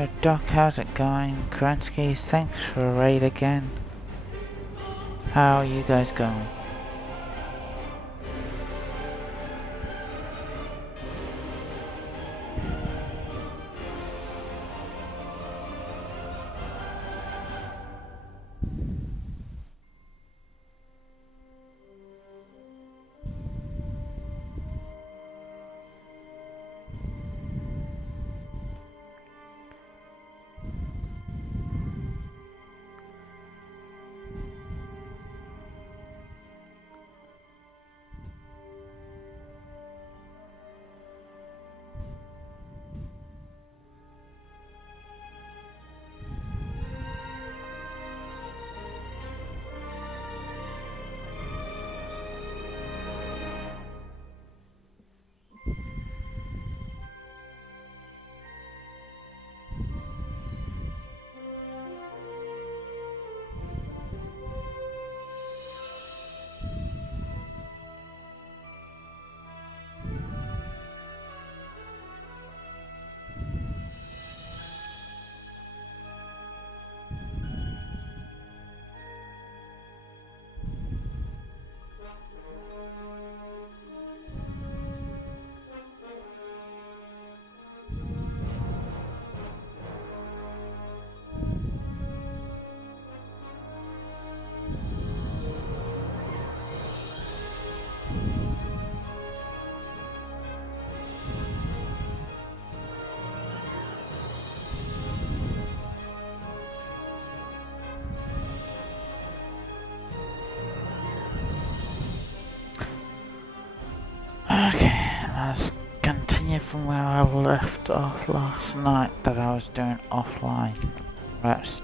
So Doc, how's it going? Kransky, thanks for a raid again. How are you guys going? Okay, let's continue from where I left off last night that I was doing offline. Right.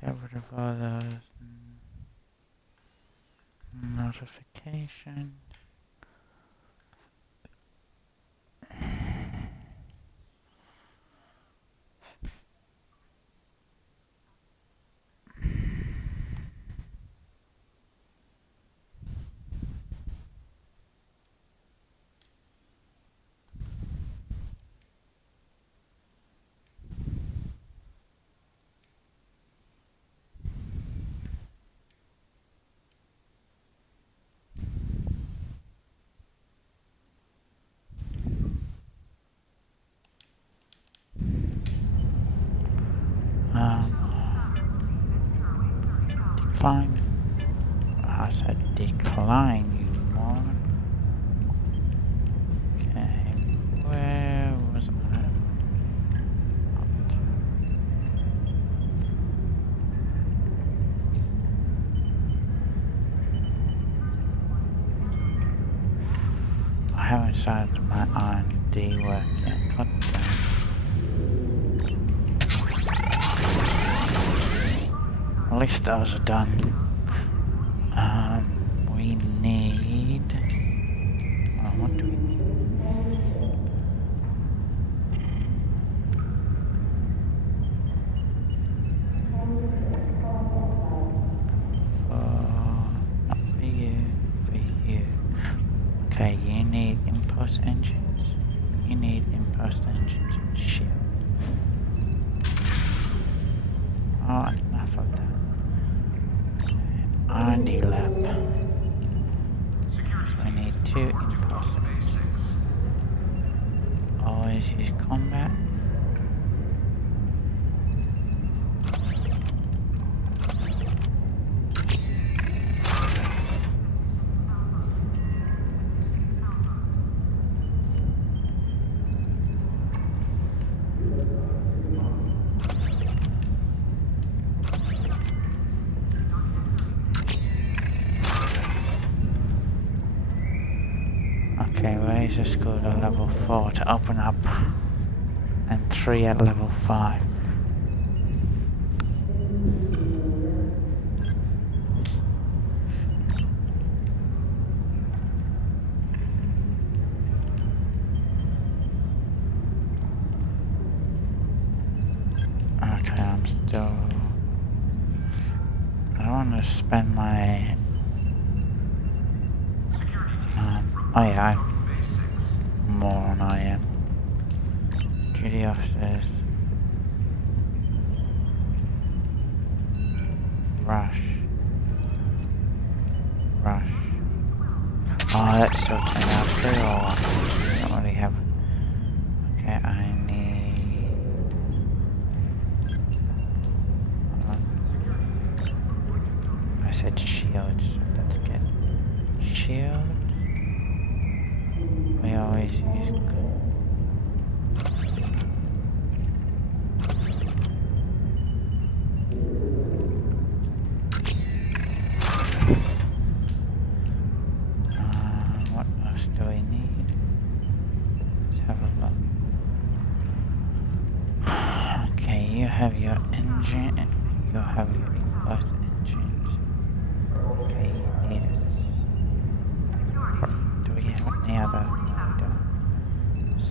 Get rid of all those notifications. Decline. I said decline, you moron. Okay, where was I? I haven't started my R&D work yet. God damn. At least those are done. We need... what do we need? Not for you, for you. Okay, you need impulse engines. You need impulse engines and shit. Oh, enough of that. R&D lab. So I need 2 impulses. Always use combat. Okay, raise the school to level 4 to open up, and 3 at level 5. want to spend my... oh yeah, I'm moron I am. Duty officers. Rush. Rush. Oh, that's still 10 out of 3 or I don't really have... Okay, I need... Hold on. I said shields. Let's get shields. We always use... what else do we need? Let's have a look. Okay, you have your engine and you have your both engines. Okay, you need a... Do we have any other? No, we don't.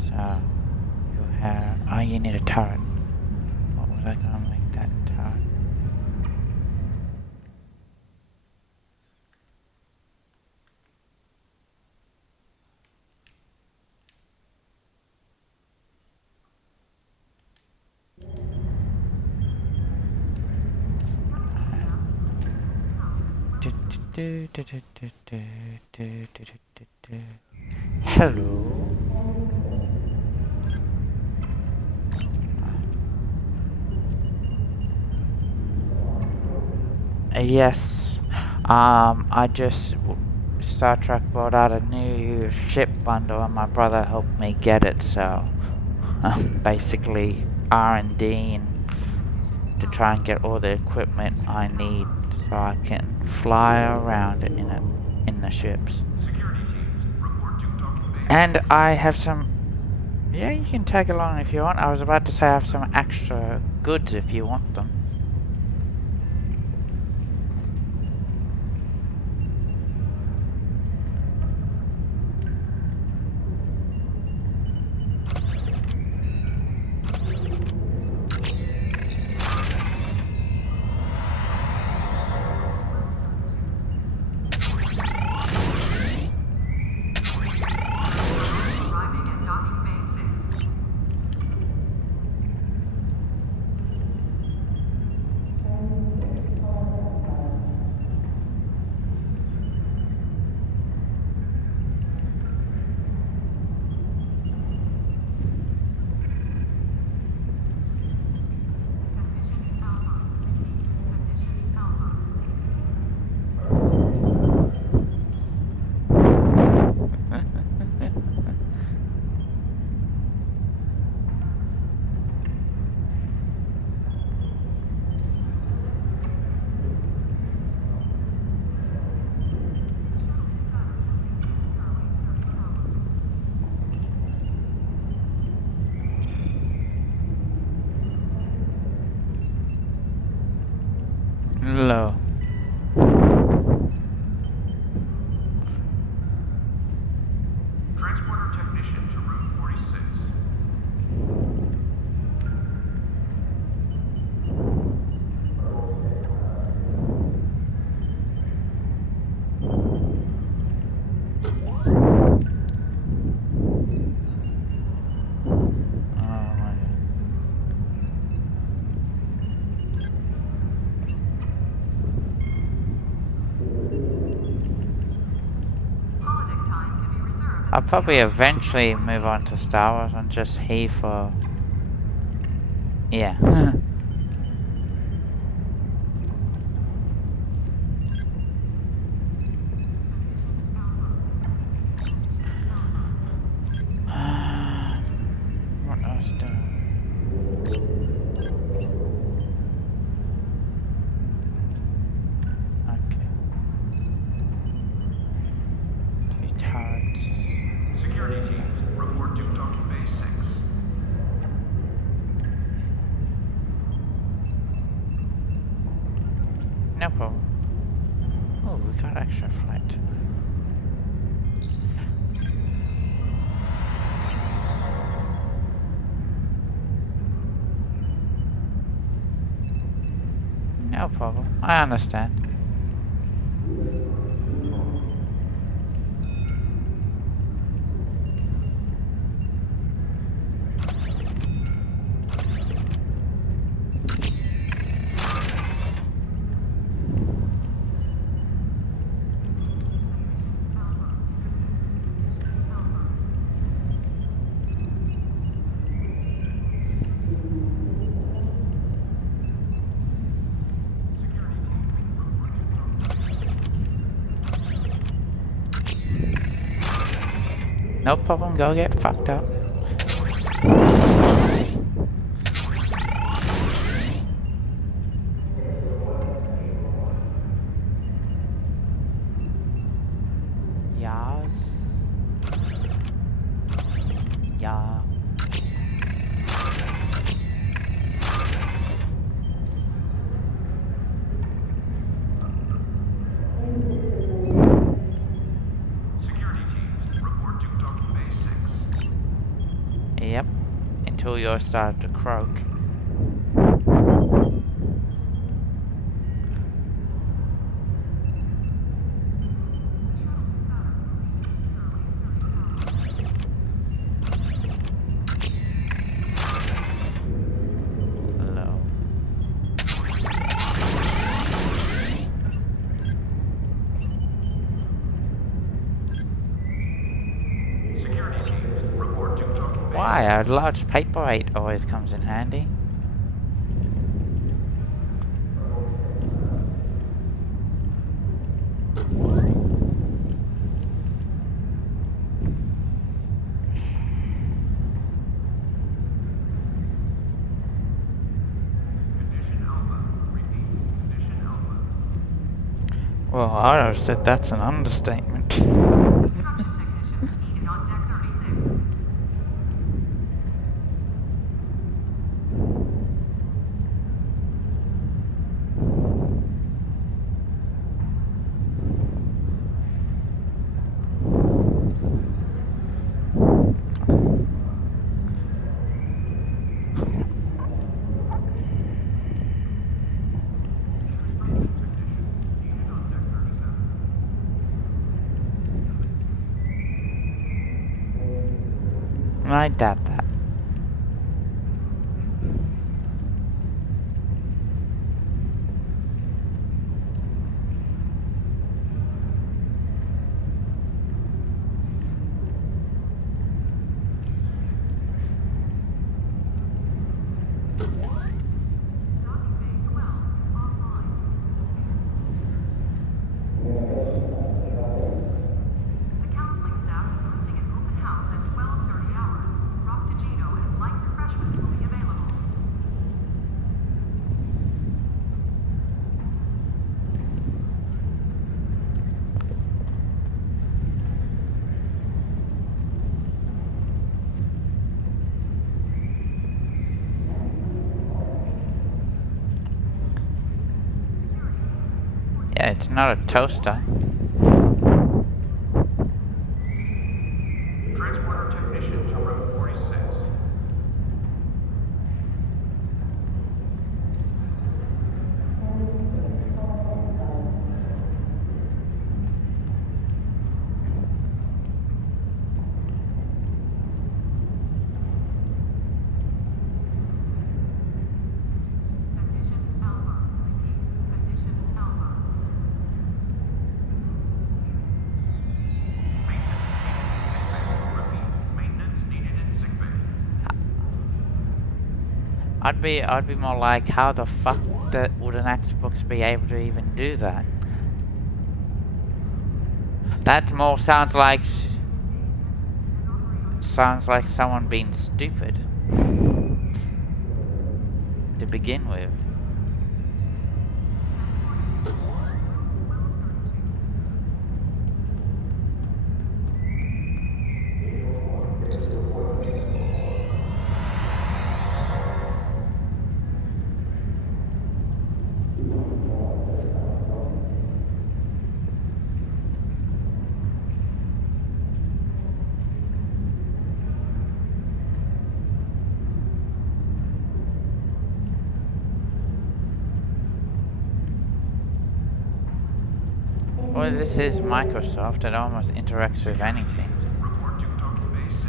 So, you have... Oh, you need a turret. What was I gonna make that turret? Hello. Yes. I just Star Trek brought out a new ship bundle, and my brother helped me get it. So, basically R&D to try and get all the equipment I need, so I can fly around in the ships. And I have some... Yeah, you can tag along if you want. I was about to say I have some extra goods if you want them. Hello. Transporter technician to route 46. I'll probably eventually move on to Star Wars. I'm just here for... Yeah. What else do I... Okay. 2 turrets. Security teams, report to docking bay 6. No problem. Oh, we got extra flight tonight. No problem. I understand. No problem, go get fucked up. Yas. Yeah. Security teams, report to docking bay 6. Yep. Until you start to croak. Hello. Security teams, report to docking bay Why? A large paperweight always comes in handy. Condition Alpha. Repeat. Condition Alpha. Well, I would have said that's an understatement. Construction technicians needed on deck 36. Needed on deck 37. I doubt that. Docking bay 12 is offline. The counseling staff is hosting an open house at 12:30 hours. Rock-to-Gino and light refreshments will be available. Yeah, it's not a toaster. Transporter technician to room 46. Condition Alpha. Repeat. Condition Alpha. Maintenance needed in sickbay. Repeat. Maintenance needed in sickbay. I'd be more like, how the fuck would an Xbox be able to even do that? That more sounds like someone being stupid to begin with. Well, this is Microsoft. It almost interacts with anything. Report to docking bay 6.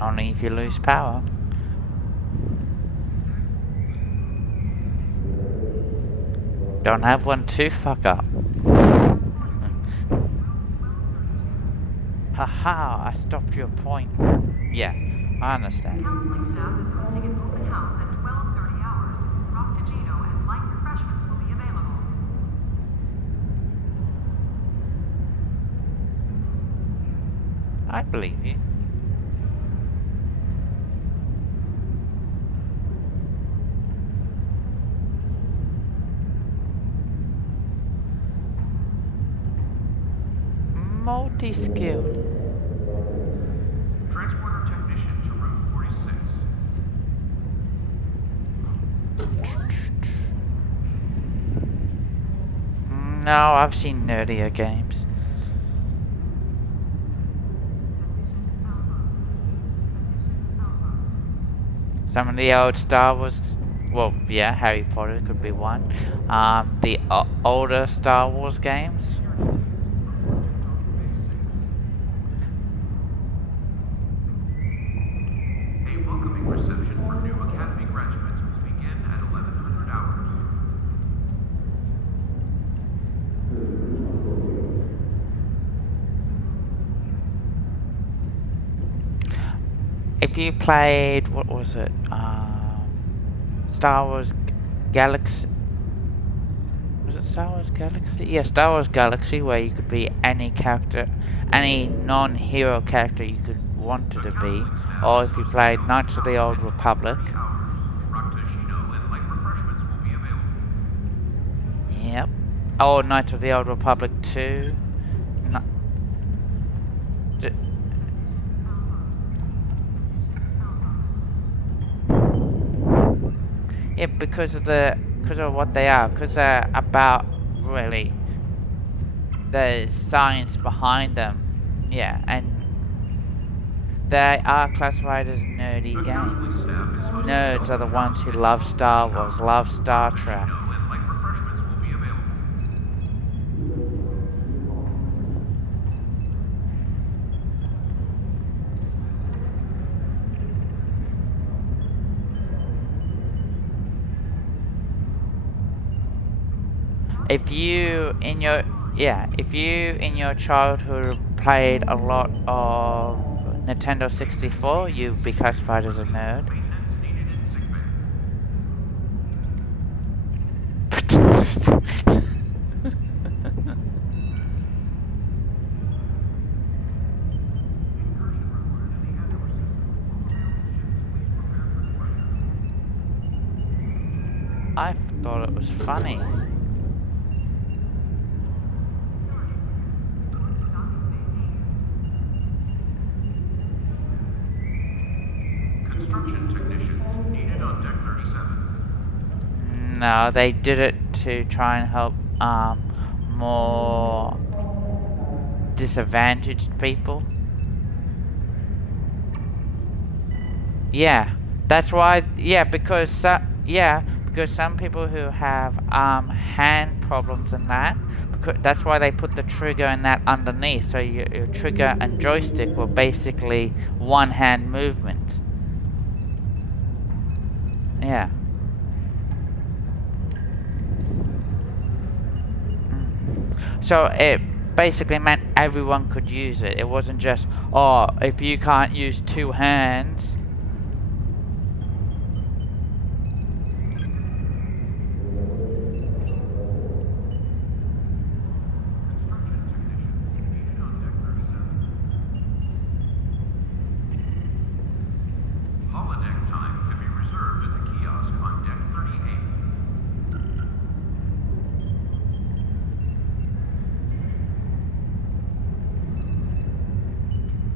Only if you lose power. Don't have one to fuck up. Haha, I stopped your point. Yeah, I understand. Counseling staff is hosting an open house at 12:30 hours. Rock and light refreshments will be available. I believe you. Multi-skilled. Transporter technician to room 46. No, I've seen nerdier games. Some of the old Star Wars, well, yeah, Harry Potter could be one. The older Star Wars games. A welcoming reception for new Academy graduates will begin at 1100 hours. If you played, what was it? Star Wars Galaxy. Was it Star Wars Galaxy? Yeah, Star Wars Galaxy, where you could be any character, any non-hero character you could wanted to be. Or if you played Knights of the Old Republic. Yep. Or Knights of the Old Republic 2. Yeah, because of what they are, because they're about really the science behind them. Yeah, and they are classified as nerdy games. Nerds are the ones who love Star Wars, love Star Trek. If you in your childhood played a lot of Nintendo 64, you'd be classified as a nerd. I thought it was funny. Construction technicians needed on deck 37. No, they did it to try and help more disadvantaged people. Yeah, that's why. Yeah, because some people who have hand problems and that. That's why they put the trigger and that underneath, so your trigger and joystick were basically one hand movement. Yeah. So it basically meant everyone could use it. It wasn't just, oh, if you can't use two hands. Holodeck time can be reserved at the kiosk on deck 38.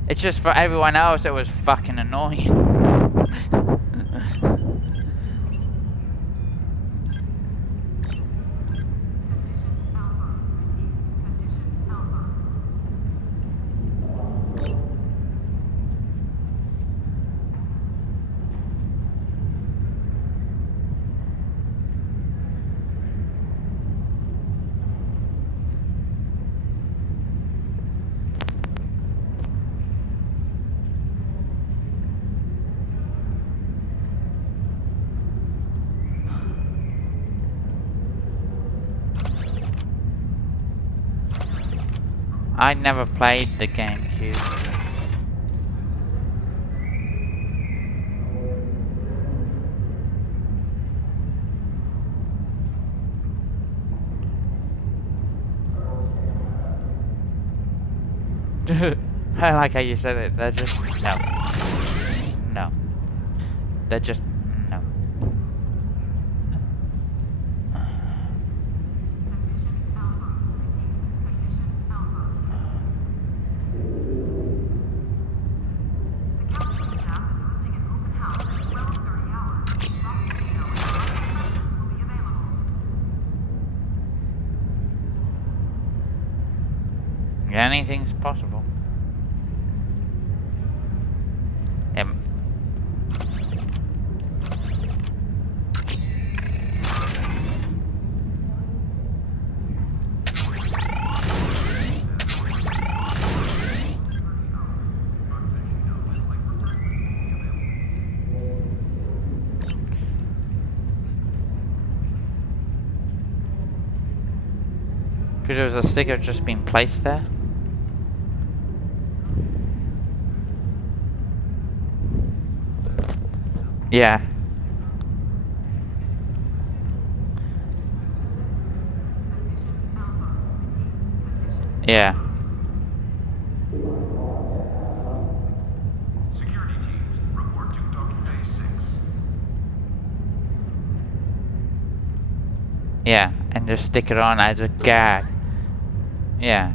It's just for everyone else it was fucking annoying. I never played the GameCube. I like how you said it. They're just no. No. They're just no. Condition Alpha. Repeat. Condition Alpha. The counseling staff is hosting an open house at 12:30 hours. Rock Casino and live refreshments will be available. Anything's possible. Could there was a sticker just been placed there? Yeah. Condition Alpha. Repeat. Condition. Yeah. Security teams, report to docking bay 6. Yeah. And just stick it on as a gag. Yeah.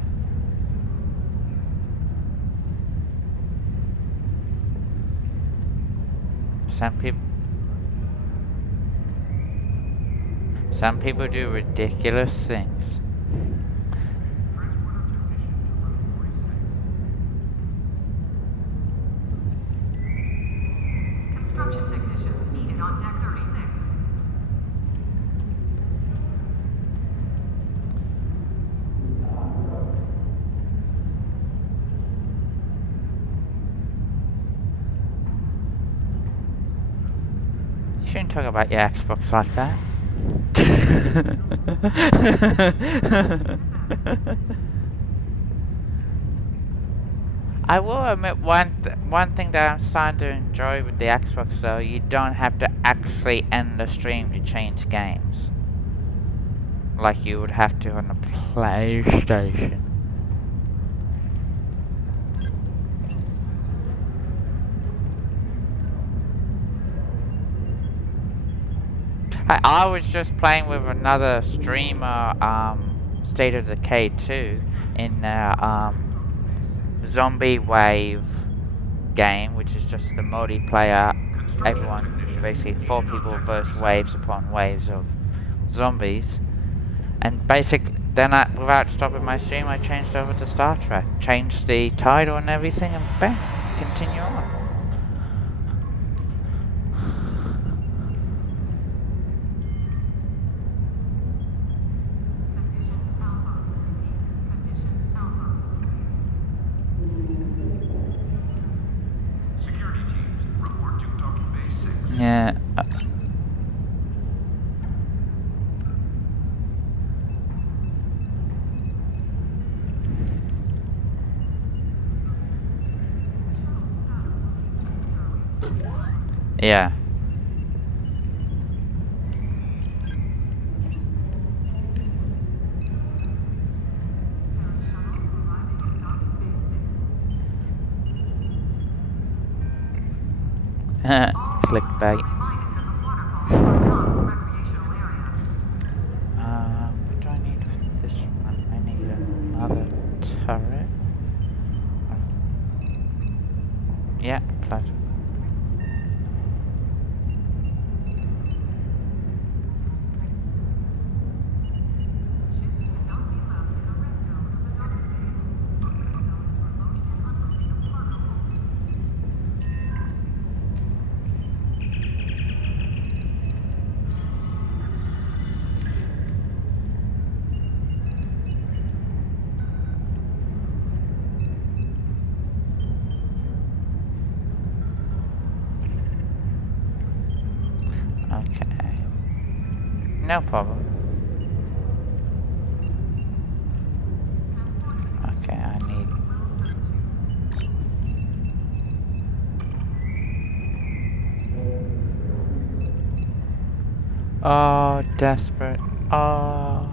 Some people do ridiculous things. Transporter technician to room 46. Construction technicians needed on deck 36. You shouldn't talk about your Xbox like that. I will admit one thing that I'm starting to enjoy with the Xbox though, you don't have to actually end the stream to change games. Like you would have to on the PlayStation. I was just playing with another streamer, State of Decay 2 in the Zombie Wave game, which is just the multiplayer. Everyone, basically 4 people versus waves upon waves of zombies. And then without stopping my stream, I changed over to Star Trek, changed the title and everything, and bang, continue on. Condition Alpha. Repeat. Condition Alpha. Security teams, report to docking bay 6. Yeah. Yeah. Clickbait. What do I need for this one? I need another turret. Yeah, plus. Okay. No problem. Okay, I Oh, desperate. Oh.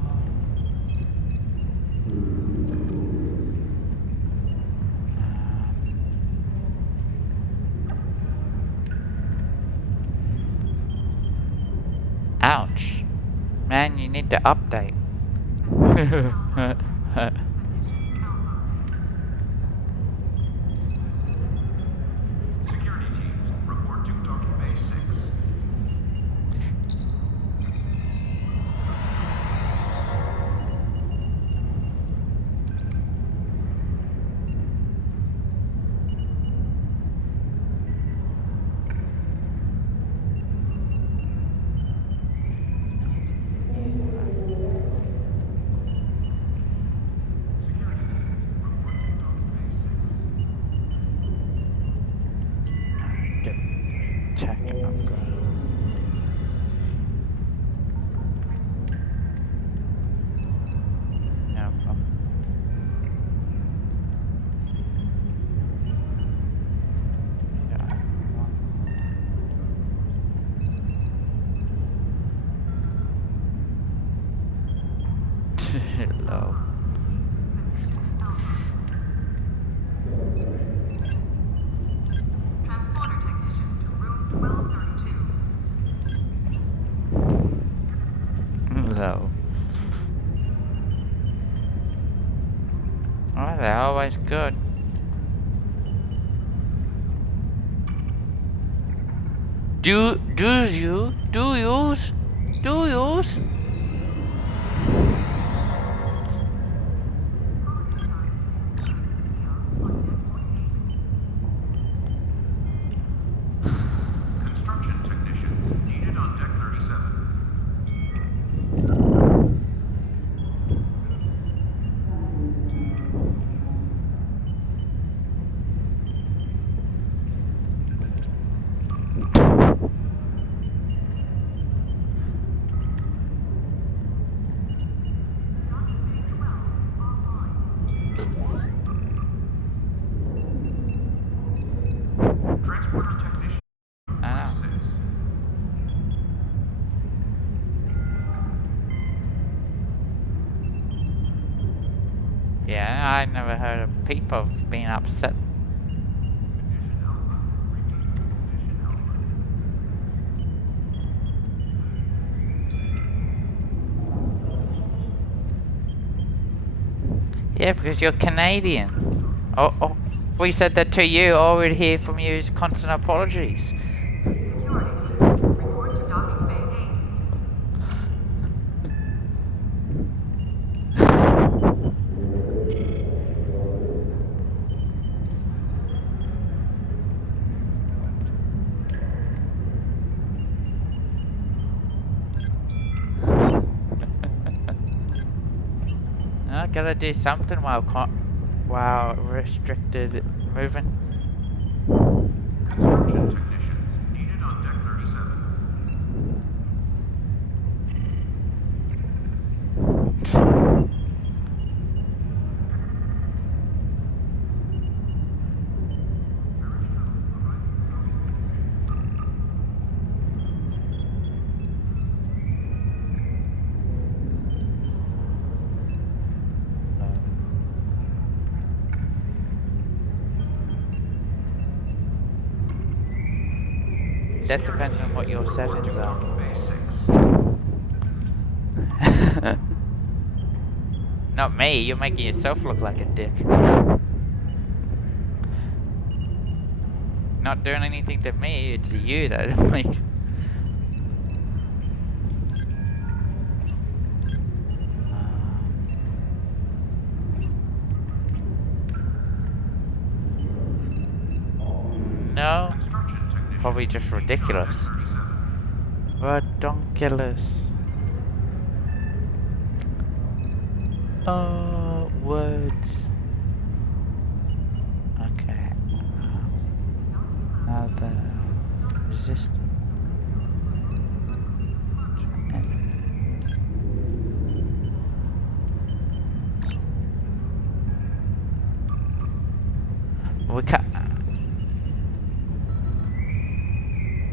Ouch. Man, you need to update. Security teams, report to docking bay 6. Get tech upgrade. No problem. Yeah. Low. Transporter technician to room 1232. Low. Oh, they're always good. Do yous? Construction technicians needed on deck 37. Transporter technician I know. 6. Yeah, I never heard of people being upset. Condition Alpha. Repeat. Condition Alpha. Yeah, because you're Canadian. Oh, we said that to you. All we'd hear from you is constant apologies. Security teams, report to docking bay 8. I gotta do something while restricted moving. Construction technicians needed on deck 37. That depends on what your settings are. Bay 6. Not me, you're making yourself look like a dick. Not doing anything to me, it's you that make. No, Construction technician probably just ridiculous. 37. Redonkulous. Oh, words. Okay. Another resistance. We can't.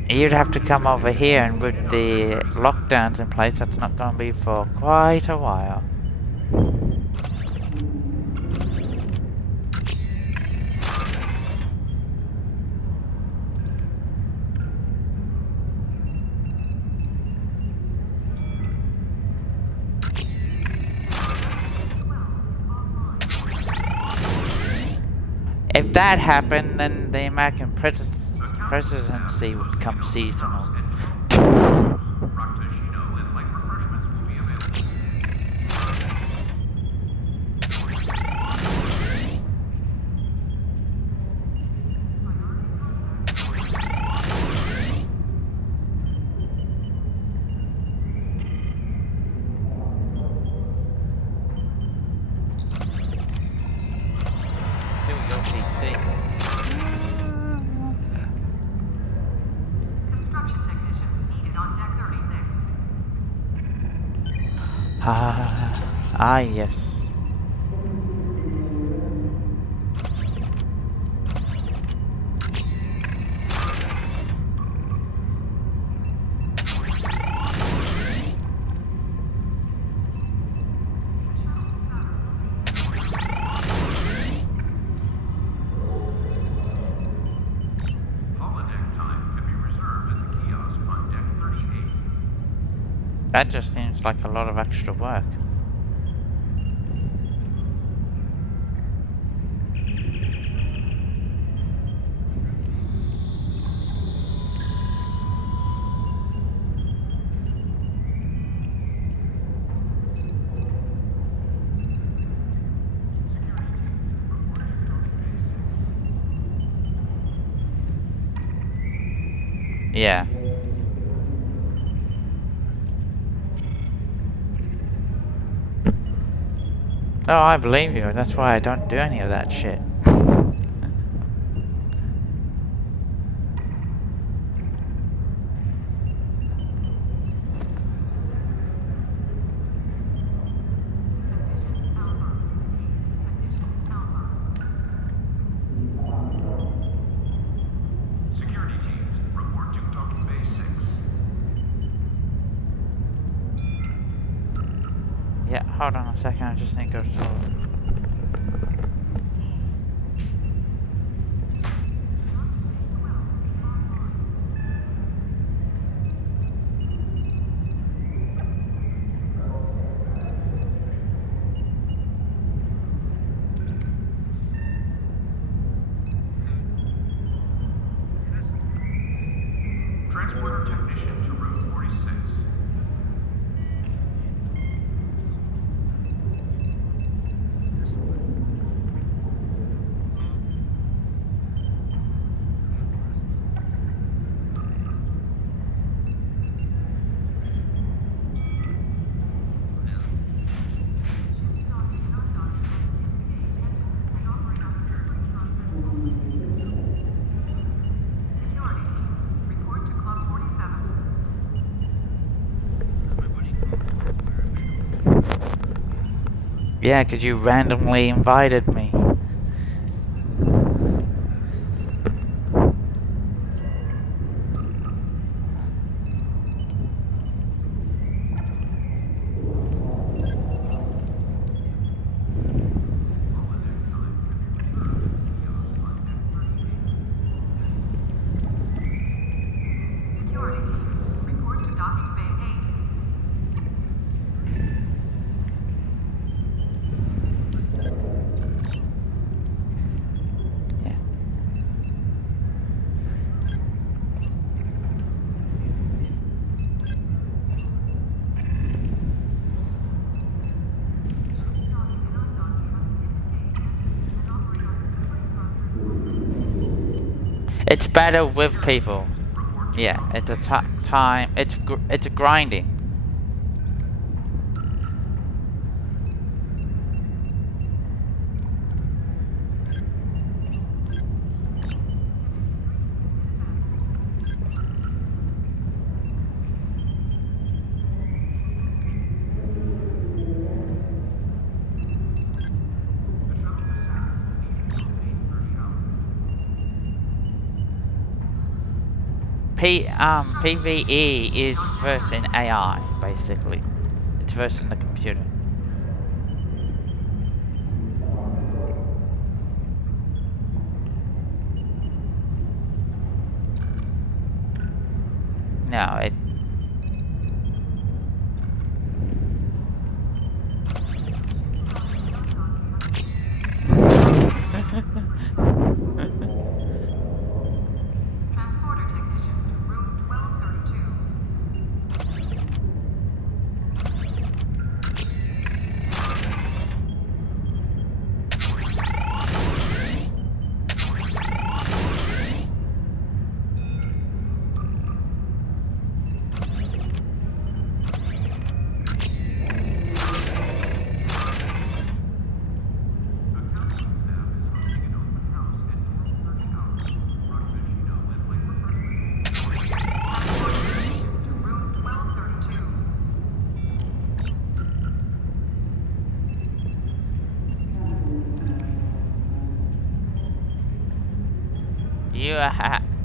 You'd have to come over here, and with the lockdowns in place, that's not going to be for quite a while. If that happened, then the American presidency would become seasonal. Frappuccino and light refreshments will be available. Still your PC. Construction technicians needed on deck 36. Yes. Holodeck time can be reserved at the kiosk on deck 38. That just seems like a lot of extra work. Yeah. No, I believe you. That's why I don't do any of that shit. Security teams, report to docking bay 6. Yeah, hold on a second. I just need to go to the toilet. Transporter technician to room 46. Security teams, report to Club 47. Yeah, because you randomly invited me. Security teams, report to docking bay 8. Yeah. It's better with people. Yeah, it's a time. It's a grinding. PvE is first in AI, basically. It's first in the computer. No, it... Transporter technician to room 1232.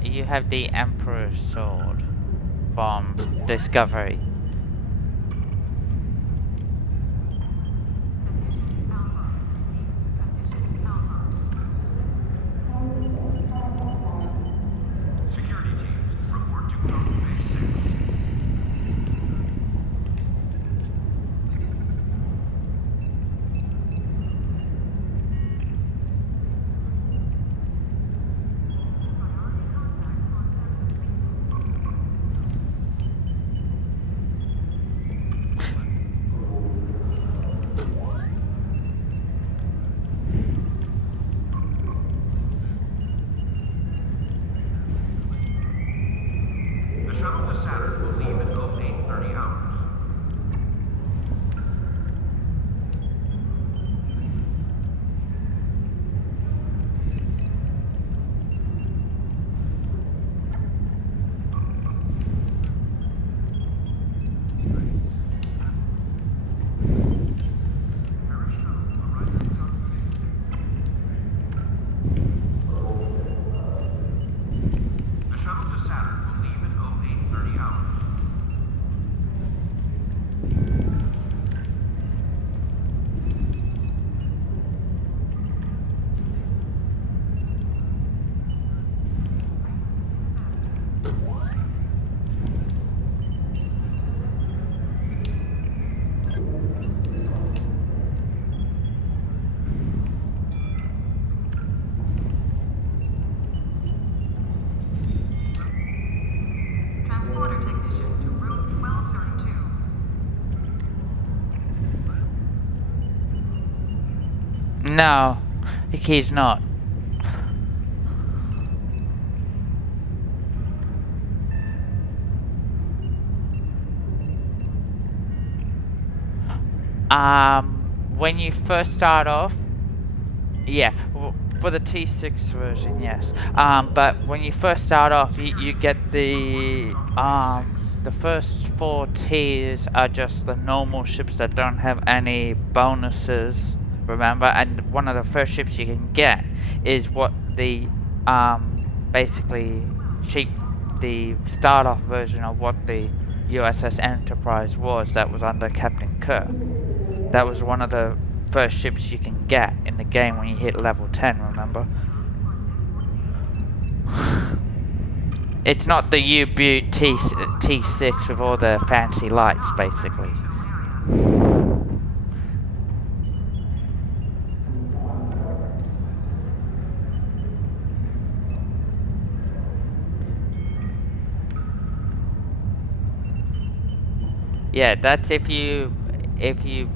You have the Emperor's Sword from Discovery. Security teams, report to Code Base 6. The shuttle to Saturn will leave in 0830 hours. The shuttle to Saturn will leave in 0830 hours. Transporter technician to room 1232. No, he's not. When you first start off, yeah, for the T6 version, yes. But when you first start off, you get the first 4 tiers are just the normal ships that don't have any bonuses, remember? And one of the first ships you can get is what the, basically, the start off version of what the USS Enterprise was that was under Captain Kirk. That was one of the first ships you can get in the game when you hit level 10, remember? It's not the U-Boot T6 with all the fancy lights, basically. Yeah, that's if you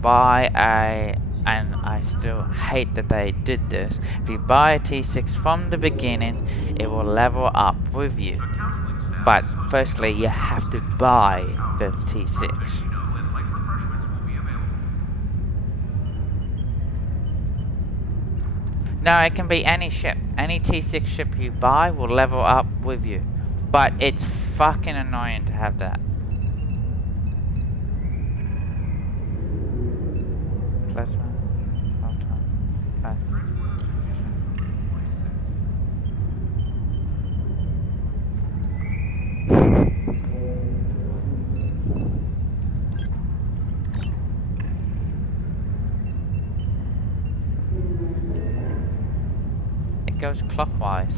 buy a, and I still hate that they did this, if you buy a T6 from the beginning, it will level up with you. But firstly, you have to buy the T6. No, it can be any ship. Any T6 ship you buy will level up with you. But it's fucking annoying to have that. it goes clockwise.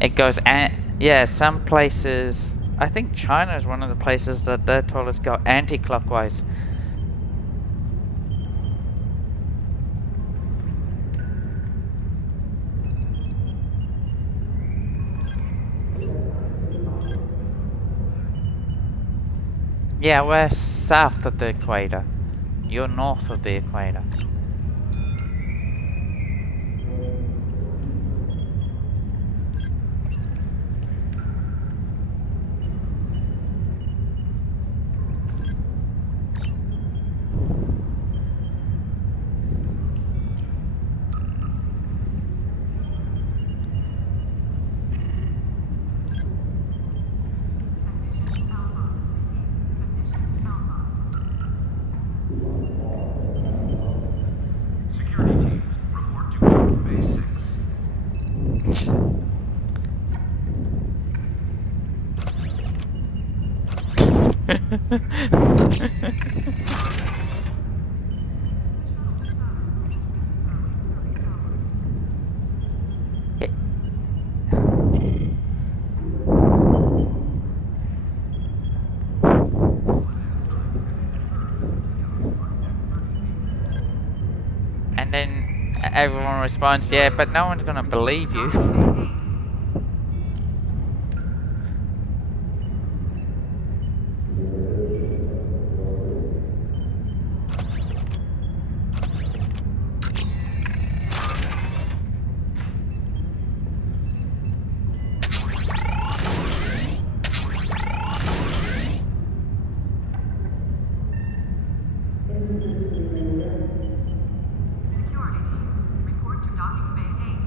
It goes, yeah, some places, I think China is one of the places that they're told us go anti-clockwise. Yeah, we're south of the equator. You're north of the equator. Security teams, report to Group Base 6. And then everyone responds, yeah, but no one's gonna believe you. Security teams, report to docking bay 8.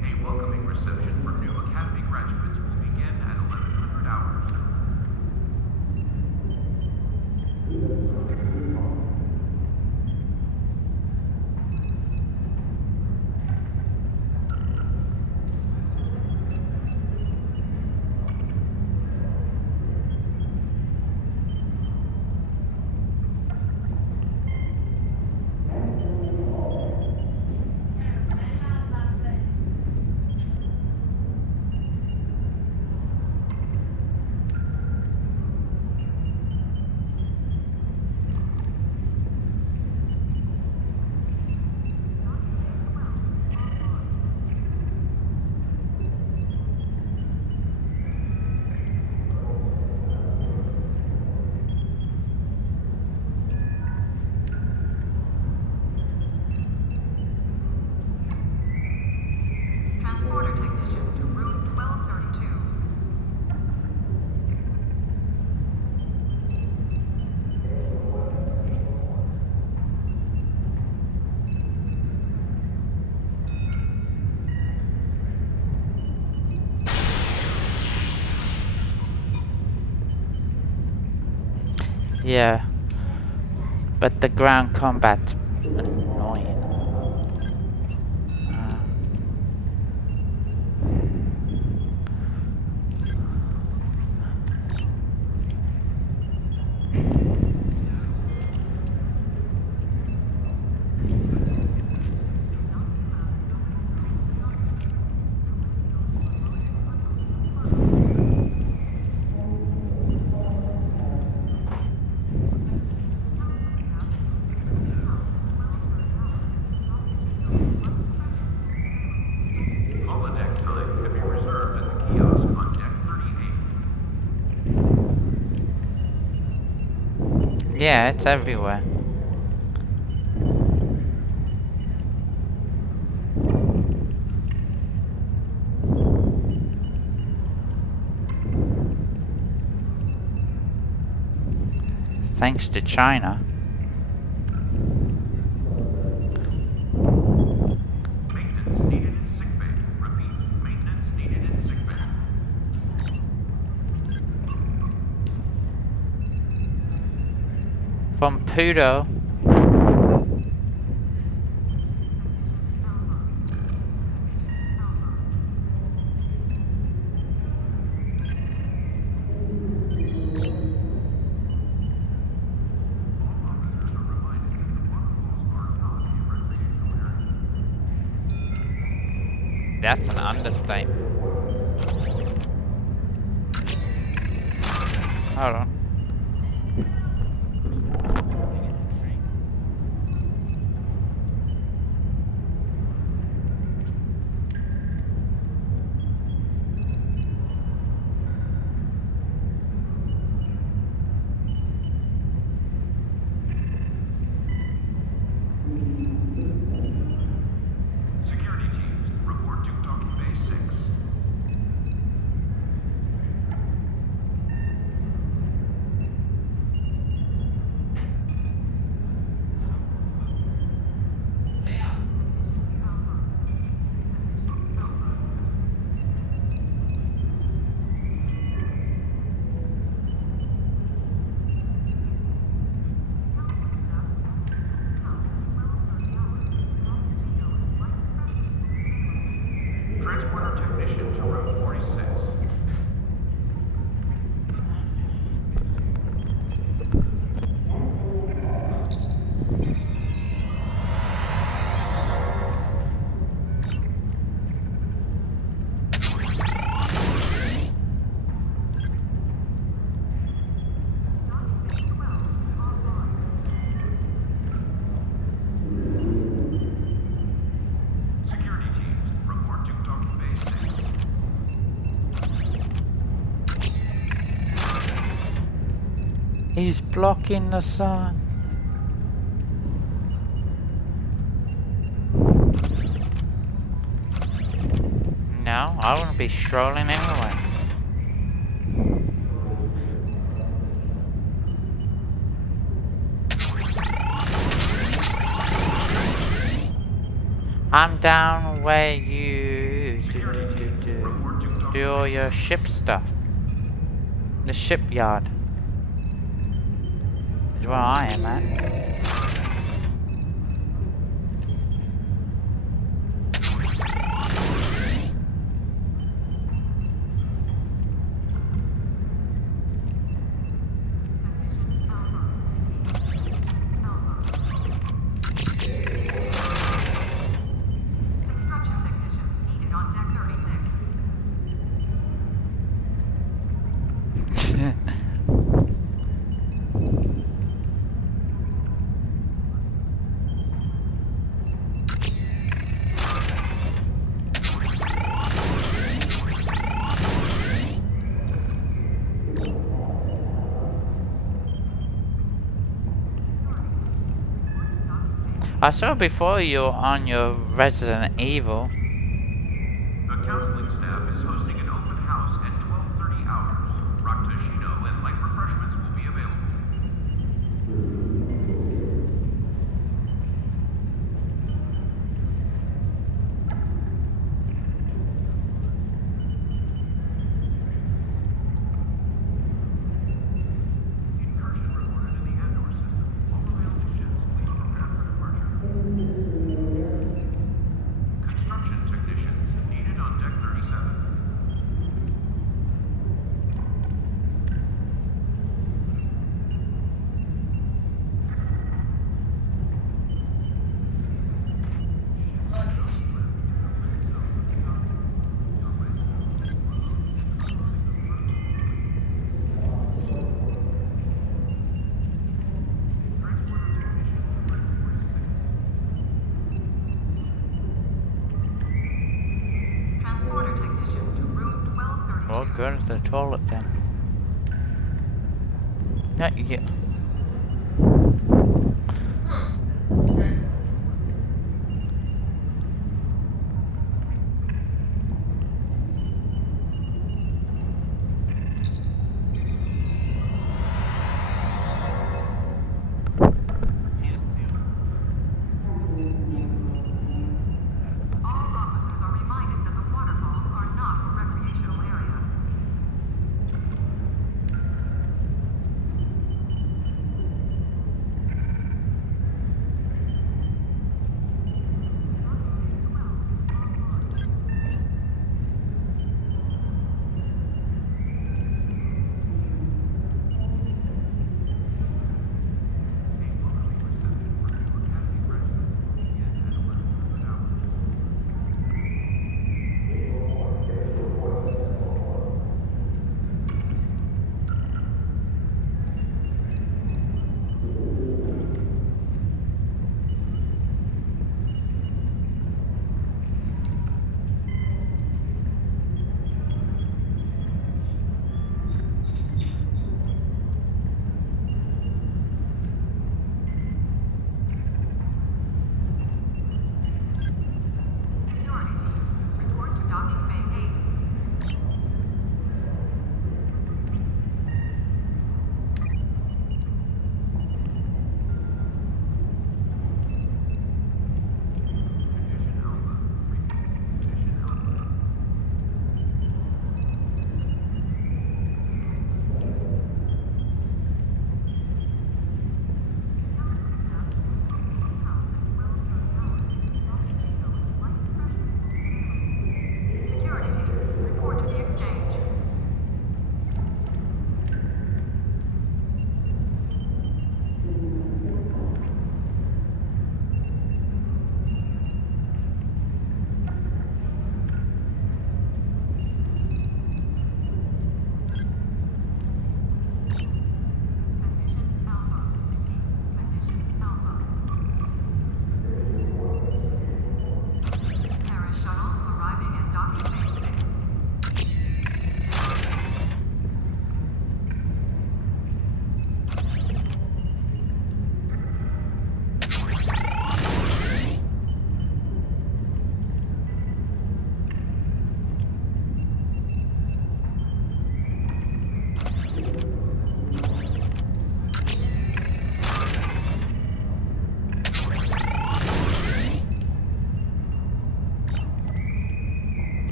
A welcoming reception for new Academy graduates will begin at 1100 hours. Transporter technician to room 1232. Yeah. But the ground combat's annoying. Holodeck time can be reserved at the kiosk on deck 38. Yeah, it's everywhere. Thanks to China. Maintenance needed in sickbay. Repeat, maintenance needed in sickbay. From Pudo. That's an understatement. Hold on. Security teams, report to docking bay 6. Transporter technician to room 46. Security teams, report to docking bay 6. He's blocking the sun. No, I wouldn't be strolling anyway. I'm down where you do all your ship stuff. The shipyard is where I am at. Construction technicians needed on deck 36. I saw before you on your Resident Evil. The counseling staff is hosting an open house at 12:30 hours. Raktajino and light refreshments will be available. Incursion reported in the Andor system. All available ships, please prepare for departure. Construction technicians needed on deck 37. Transporter technician to room 1232. Well, go to the toilet then. Not you.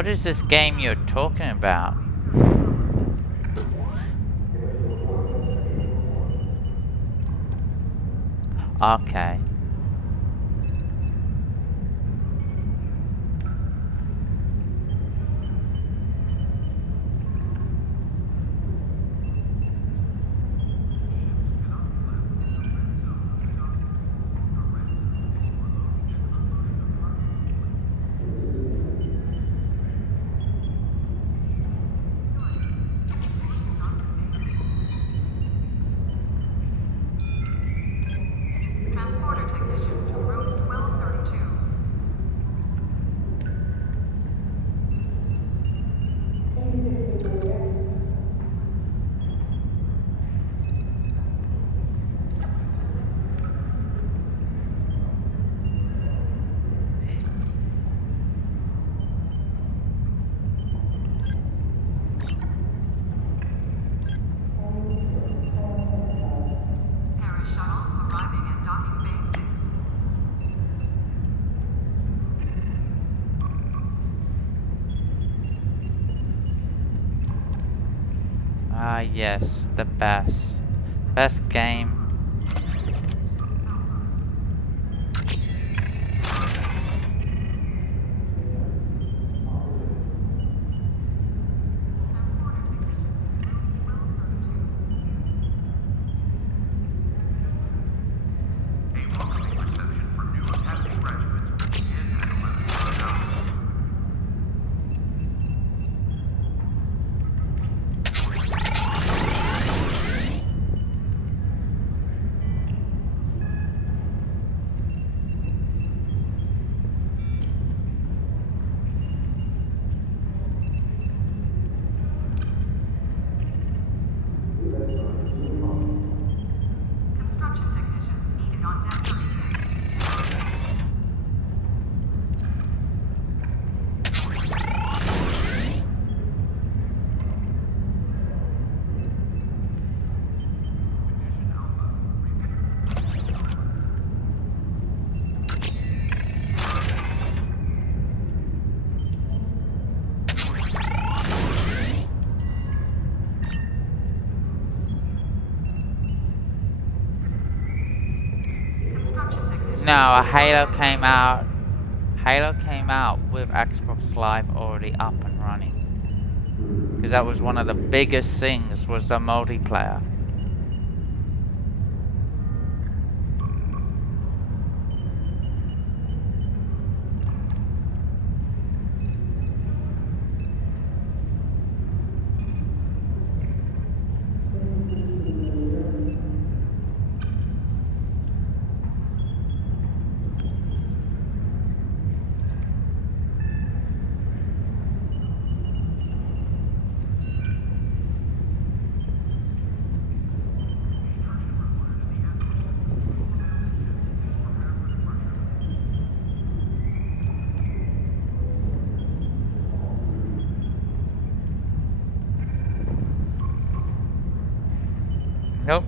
What is this game you're talking about? Okay. Transporter technician to room 1232. Paris shuttle arriving at docking bay 6. Ah, yes, the best. Best game. A welcoming reception for new Academy graduates will begin at 11 hours. Construction technicians needed on deck 36. Construction technicians. No, Halo came out. Halo came out with Xbox Live already up and running. Because that was one of the biggest things, was the multiplayer. Nope.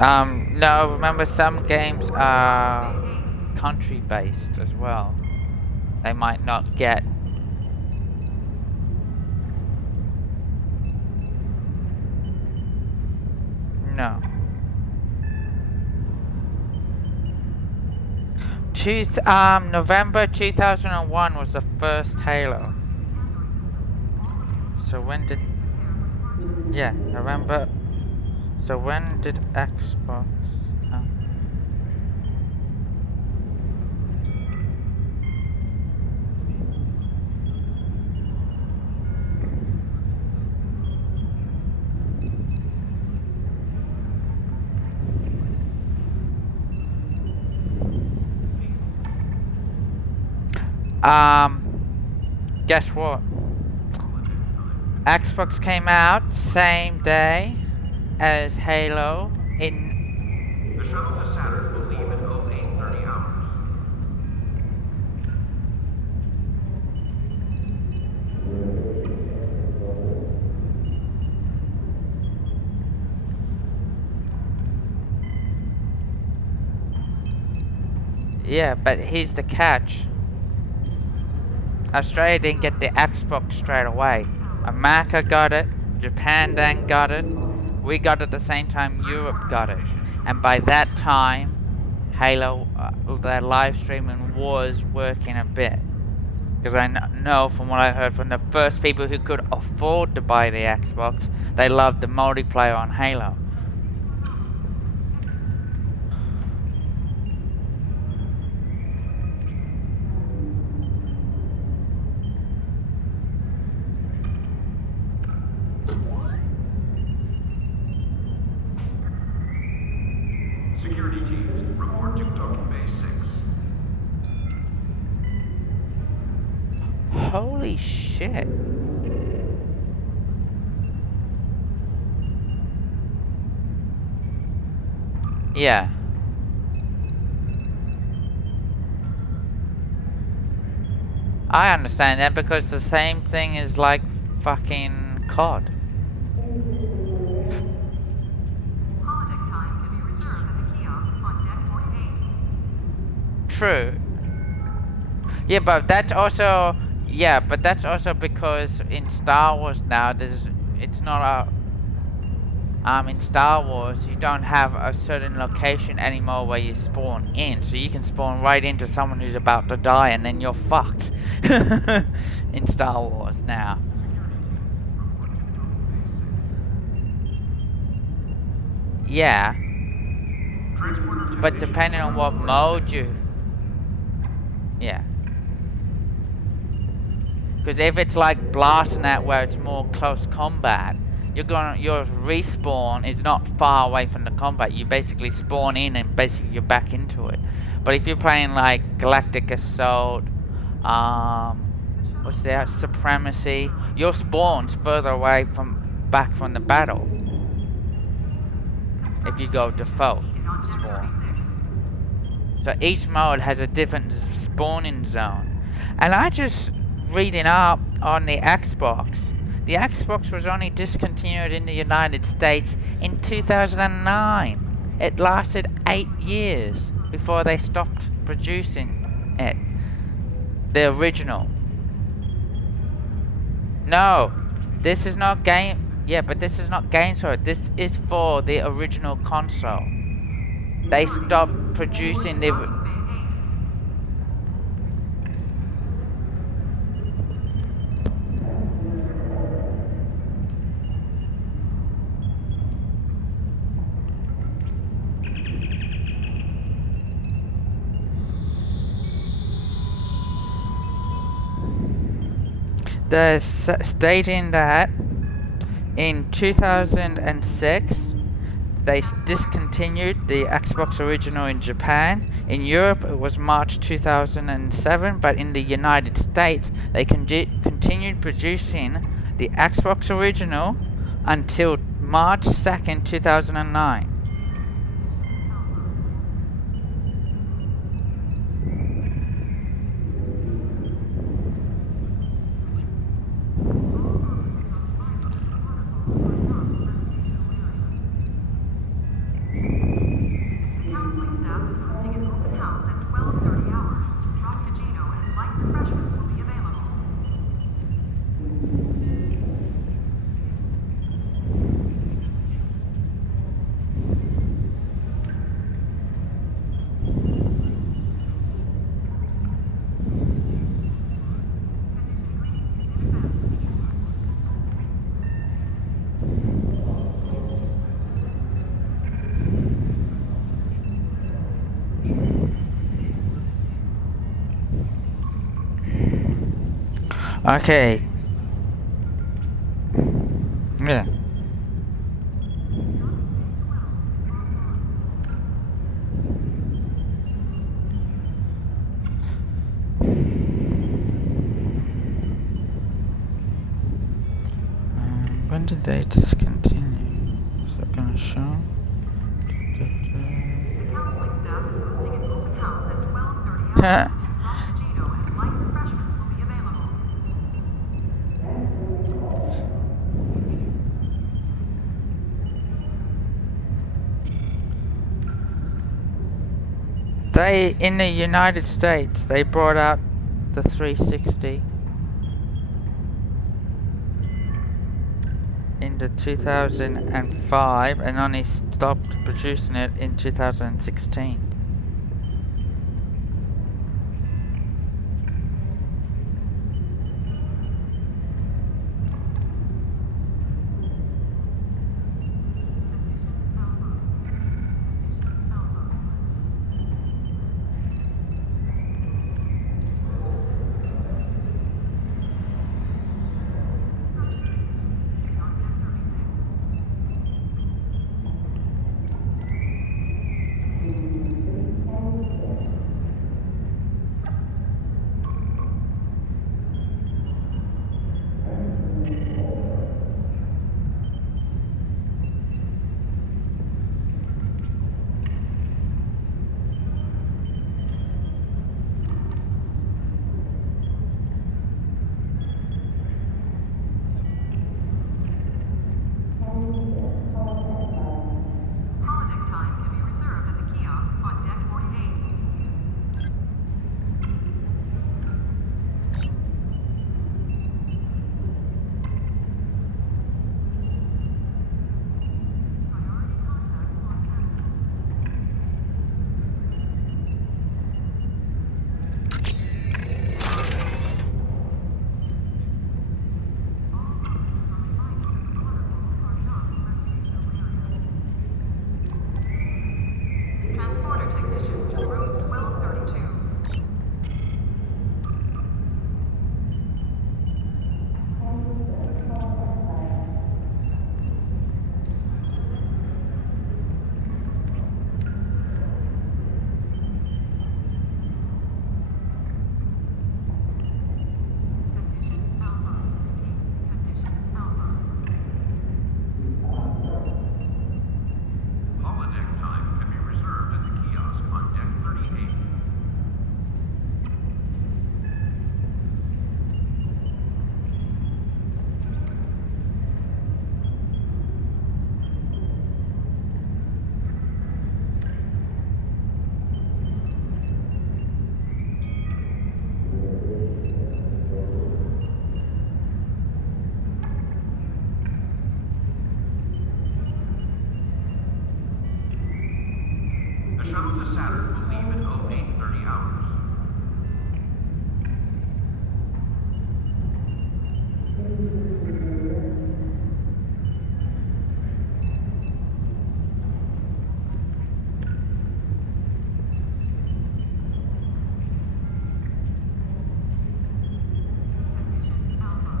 No, remember some games are country based as well. They might not get. No. November 2001 was the first Halo. So when did... Yeah, November. So when did Xbox... Guess what? Xbox came out same day as Halo in... The shuttle to Saturn will leave at 08:30 hours. Yeah, but here's the catch. Australia didn't get the Xbox straight away. America got it, Japan then got it, we got it at the same time Europe got it. And by that time, Halo, their live streaming was working a bit. Because I know from what I heard from the first people who could afford to buy the Xbox, they loved the multiplayer on Halo. Security teams, report to Token Base 6. Holy shit. Yeah. I understand that because the same thing is like fucking COD. Holodeck time can be reserved at the kiosk on deck 48. True. Yeah, but that's also because in Star Wars now it's not a in Star Wars you don't have a certain location anymore where you spawn in, so you can spawn right into someone who's about to die and then you're fucked. In Star Wars now. Yeah. But depending on what mode you... Yeah. Because if it's like blasting that where it's more close combat, your respawn is not far away from the combat. You basically spawn in and basically you're back into it. But if you're playing like Galactic Assault, what's that, Supremacy, your spawn's further away back from the battle. If you go default spawn. So each mode has a different spawning zone. And I just reading up on the Xbox. The Xbox was only discontinued in the United States in 2009. It lasted 8 years before they stopped producing it. The original. No, this is not game. Yeah, but this is not games for it. This is for the original console. They stopped producing the... They're stating that in 2006 they discontinued the Xbox Original in Japan. In Europe it was March 2007, but in the United States they continued producing the Xbox Original until March 2nd, 2009. Okay. Yeah. When did they discontinue? Is that gonna show? The counseling staff is hosting an open house at 12:30 hours. Cappuccino and light refreshments will be available. They, in the United States, they brought out the 360 in the 2005 and only stopped producing it in 2016. Holodeck time can be reserved at the kiosk on deck 48. Priority contact on Saturday. All officers are reminded that the waterfalls are not residential areas. Transporter technician to room 1232. Condition Alpha. Condition Alpha. Holodeck time can be reserved at the kiosk on deck 38. The shuttle to Saturn will leave at 0830 hours. Condition Alpha.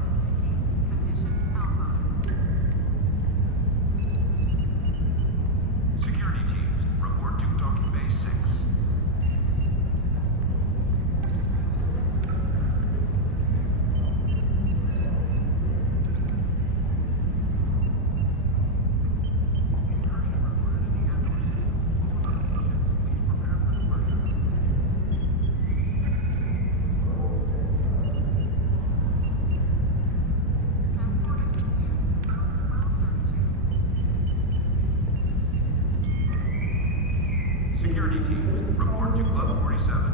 Condition Alpha. Security teams, report to docking bay 6. Incursion reported in the Andor system. All ships, please prepare for departure. Transporter technician to room 1232. Security teams, report to Club 47.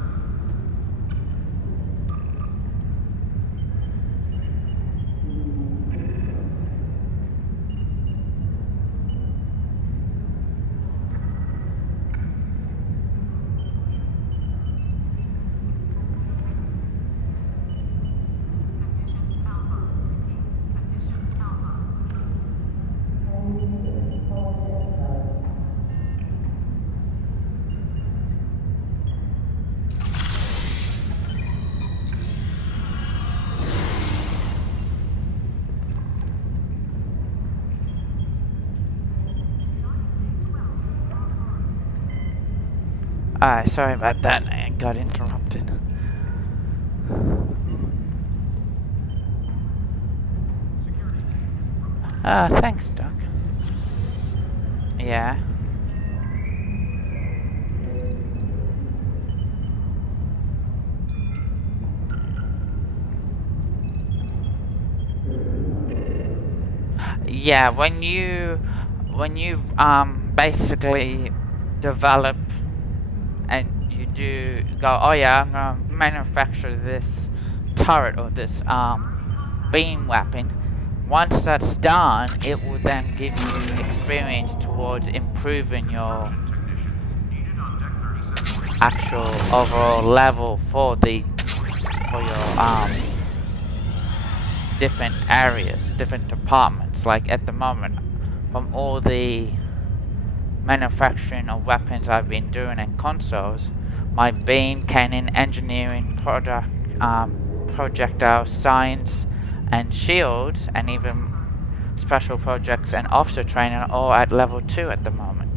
Condition Alpha. Condition Alpha. Sorry about that, I got interrupted. Security teams, report. Thanks, Doc. Yeah. Yeah, when you basically develop and you do go, oh yeah, I'm gonna manufacture this turret or this beam weapon, once that's done, it will then give you experience towards improving your Technicians needed on deck 37. actual overall level for your different areas, different departments. Like at the moment, from all the manufacturing of weapons I've been doing in consoles, my beam, cannon, engineering, projectile, science, and shields, and even special projects and officer training are all at level 2 at the moment.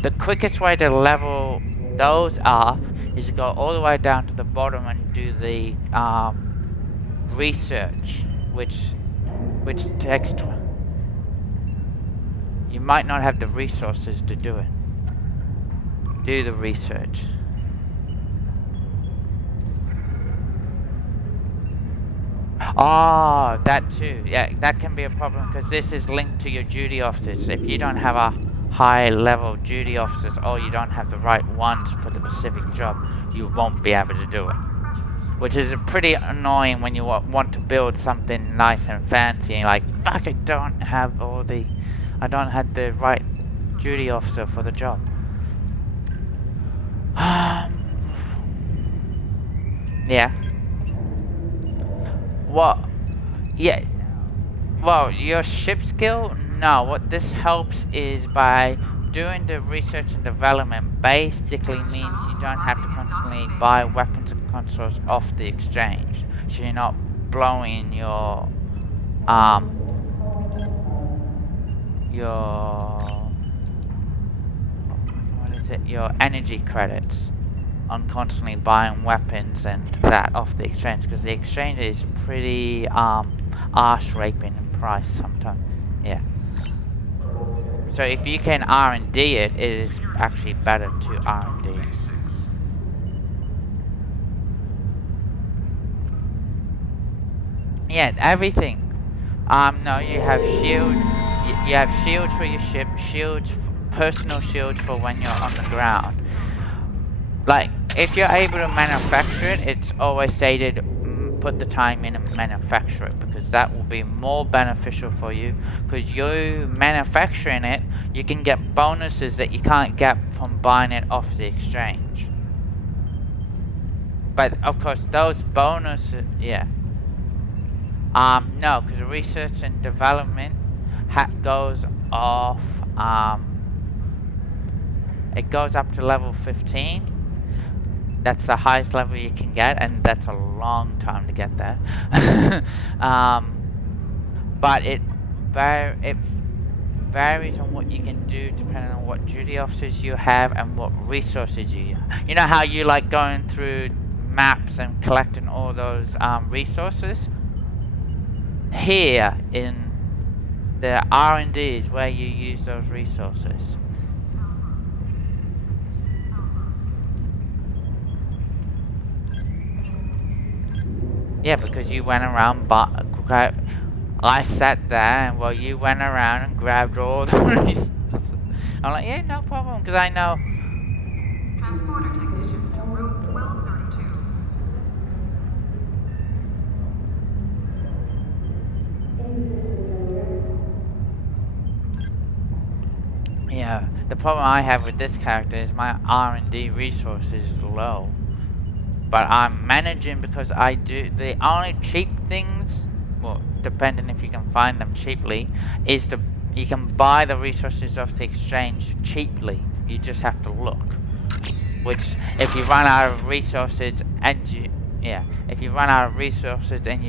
The quickest way to level those up is to go all the way down to the bottom and do the research, which takes you might not have the resources to do it. Do the research. Oh, that too. Yeah, that can be a problem because this is linked to your duty officers. If you don't have a high level duty officers or you don't have the right ones for the specific job, you won't be able to do it. Which is pretty annoying when you want to build something nice and fancy and like, fuck, I don't have the right duty officer for the job. Yeah. What? Yeah. Well, your ship skill? No. What this helps is by doing the research and development basically means you don't have to constantly buy weapons and consoles off the exchange. So you're not blowing your your energy credits on constantly buying weapons and that off the exchange, because the exchange is pretty arse raping in price sometimes. Yeah. So if you can R&D it, it is actually better to R&D it. Yeah, everything. No, you have shield. You have shields for your ship, shields, personal shields for when you're on the ground. Like, if you're able to manufacture it, it's always stated, put the time in and manufacture it, because that will be more beneficial for you. Because you manufacturing it, you can get bonuses that you can't get from buying it off the exchange. But of course, those bonuses, yeah. No, because research and development goes off. It goes up to level 15. That's the highest level you can get, and that's a long time to get there. But it varies on what you can do depending on what duty officers you have and what resources you have. You know how you like going through maps and collecting all those resources? Here in the R&D is where you use those resources. Yeah, because you went around, but I sat there and well, you went around and grabbed all the resources. I'm like, yeah, no problem, because I know. Transporter technician to room 1232. Yeah, the problem I have with this character is my R&D resources is low. But I'm managing because I do the only cheap things, well, depending if you can find them cheaply, is you can buy the resources off the exchange cheaply. You just have to look. Which, if you run out of resources and you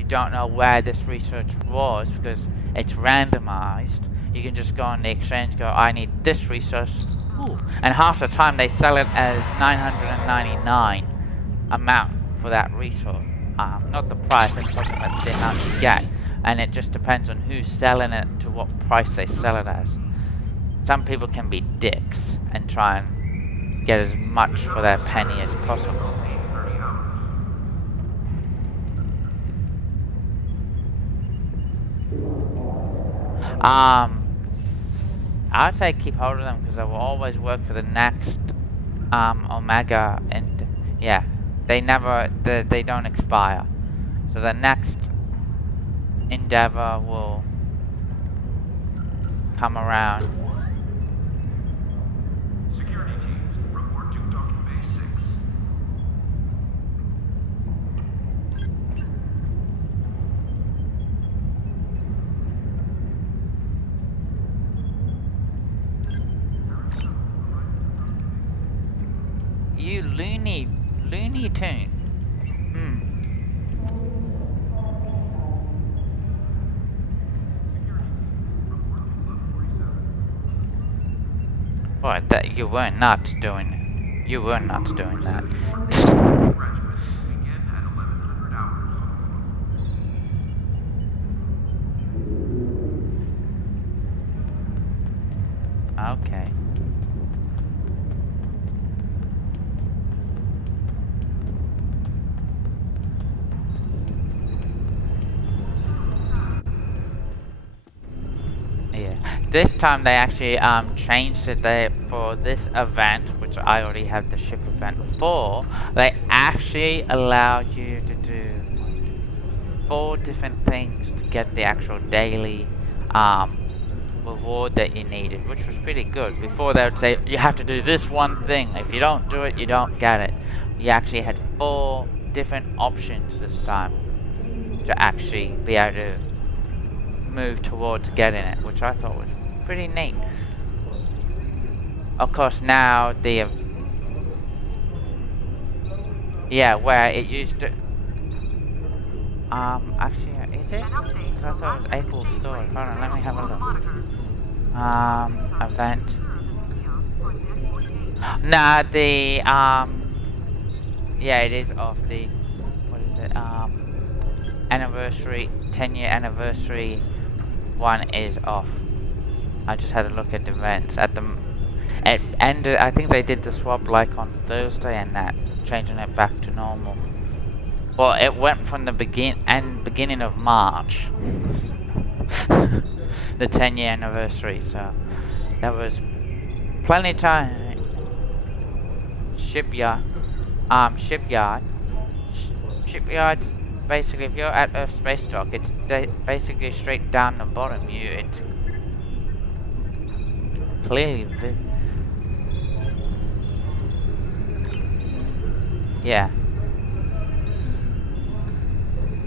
don't know where this resource was because it's randomized, you can just go on the exchange, go, I need this resource, ooh, and half the time they sell it as 999 amount for that resource. Not the price, I'm talking about the amount you get, and it just depends on who's selling it to what price they sell it as. Some people can be dicks and try and get as much for their penny as possible. I'd say keep hold of them because they will always work for the next Omega, and yeah, they don't expire. So the next endeavor will come around. Security teams, report to docking bay 6. You Looney Tune. Boy, that you were not doing that. Graduates begin at 1100 hours. Okay. Yeah. This time they actually changed it for this event, which I already have the ship event for. They actually allowed you to do 4 different things to get the actual daily reward that you needed, which was pretty good. Before they would say you have to do this one thing. If you don't do it, you don't get it. You actually had 4 different options this time to actually be able to move towards getting it, which I thought was pretty neat. Of course, now the where it used to actually is it? I thought it was April store. Hold on, let me have a look. Event. Nah, the it is off the what is it? Anniversary 10-year anniversary one is off. I just had a look at the events at the ended. I think they did the swap like on Thursday and that, changing it back to normal. Well, it went from the beginning of March, the 10-year anniversary. So that was plenty of time. Shipyards. Basically, if you're at Earth Space Dock, it's basically straight down the bottom. It's clearly yeah.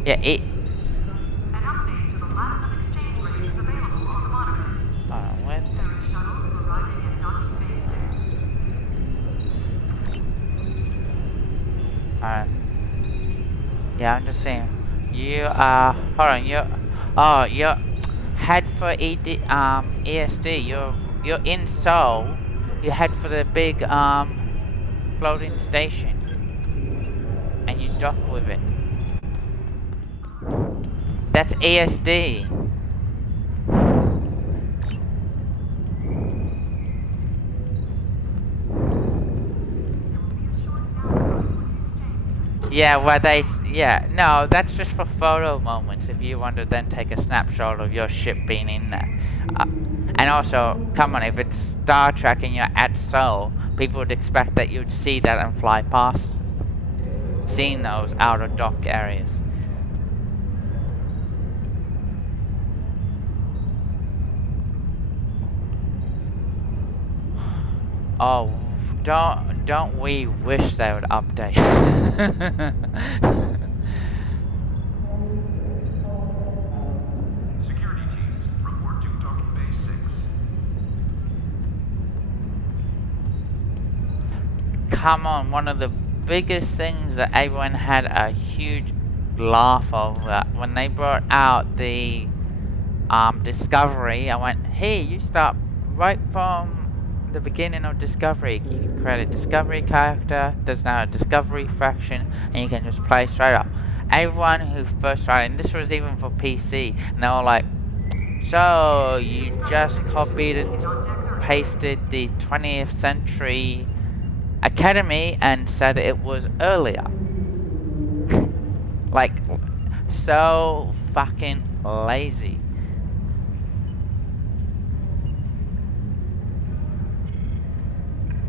An update to the platinum exchange rate is available on the monitors. When? There is shuttles arriving at docking bay 6. Yeah, I'm just saying. You hold on. You head for ESD. You're in Seoul. You head for the big floating station, and you dock with it. That's ESD. Yeah, no, that's just for photo moments if you want to then take a snapshot of your ship being in there. And also, come on, if it's Star Trek and you're at Seoul, people would expect that you'd see that and fly past, seeing those outer dock areas. Oh, don't we wish they would update? Security teams, report to docking bay 6. Come on, one of the biggest things that everyone had a huge laugh over when they brought out the Discovery. I went, hey, you start right from the beginning of Discovery. You can create a Discovery character, there's now a Discovery faction, and you can just play straight up. Everyone who first tried, and this was even for PC, and they were like, so you just copied and pasted the 20th Century Academy and said it was earlier. Like, so fucking lazy.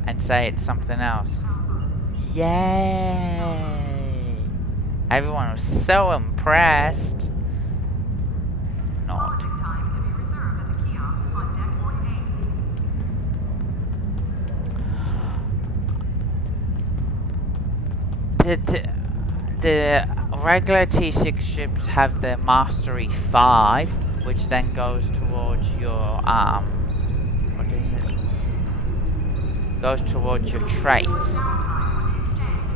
And say it's something else. Yay! Everyone was so impressed. Not. Boarding time can be reserved at the kiosk on deck the regular T6 ships have the Mastery 5, which then goes towards your what is it? Goes towards your traits.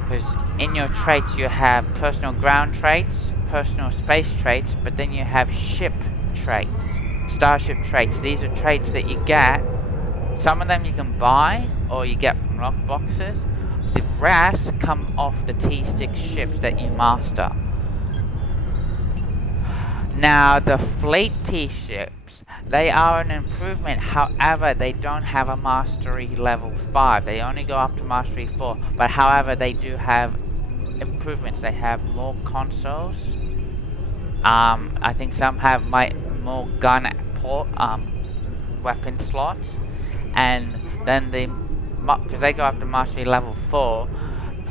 Because in your traits you have personal ground traits, personal space traits, but then you have ship traits, starship traits. These are traits that you get. Some of them you can buy or you get from lockboxes. The rest come off the T6 ships that you master. Now the fleet T ships, they are an improvement, however they don't have a mastery level 5, they only go up to mastery 4, but however they do have improvements. They have more consoles, I think some have more gun port, weapon slots, and then because they go up to mastery level 4,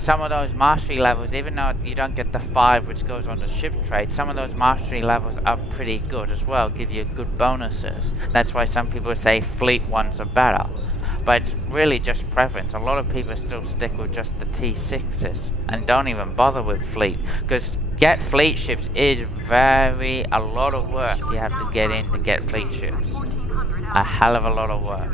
some of those mastery levels, even though you don't get the 5 which goes on the ship trade, some of those mastery levels are pretty good as well, give you good bonuses. That's why some people say fleet ones are better. But it's really just preference. A lot of people still stick with just the T6s and don't even bother with fleet. Because get fleet ships is a lot of work you have to get in to get fleet ships. A hell of a lot of work.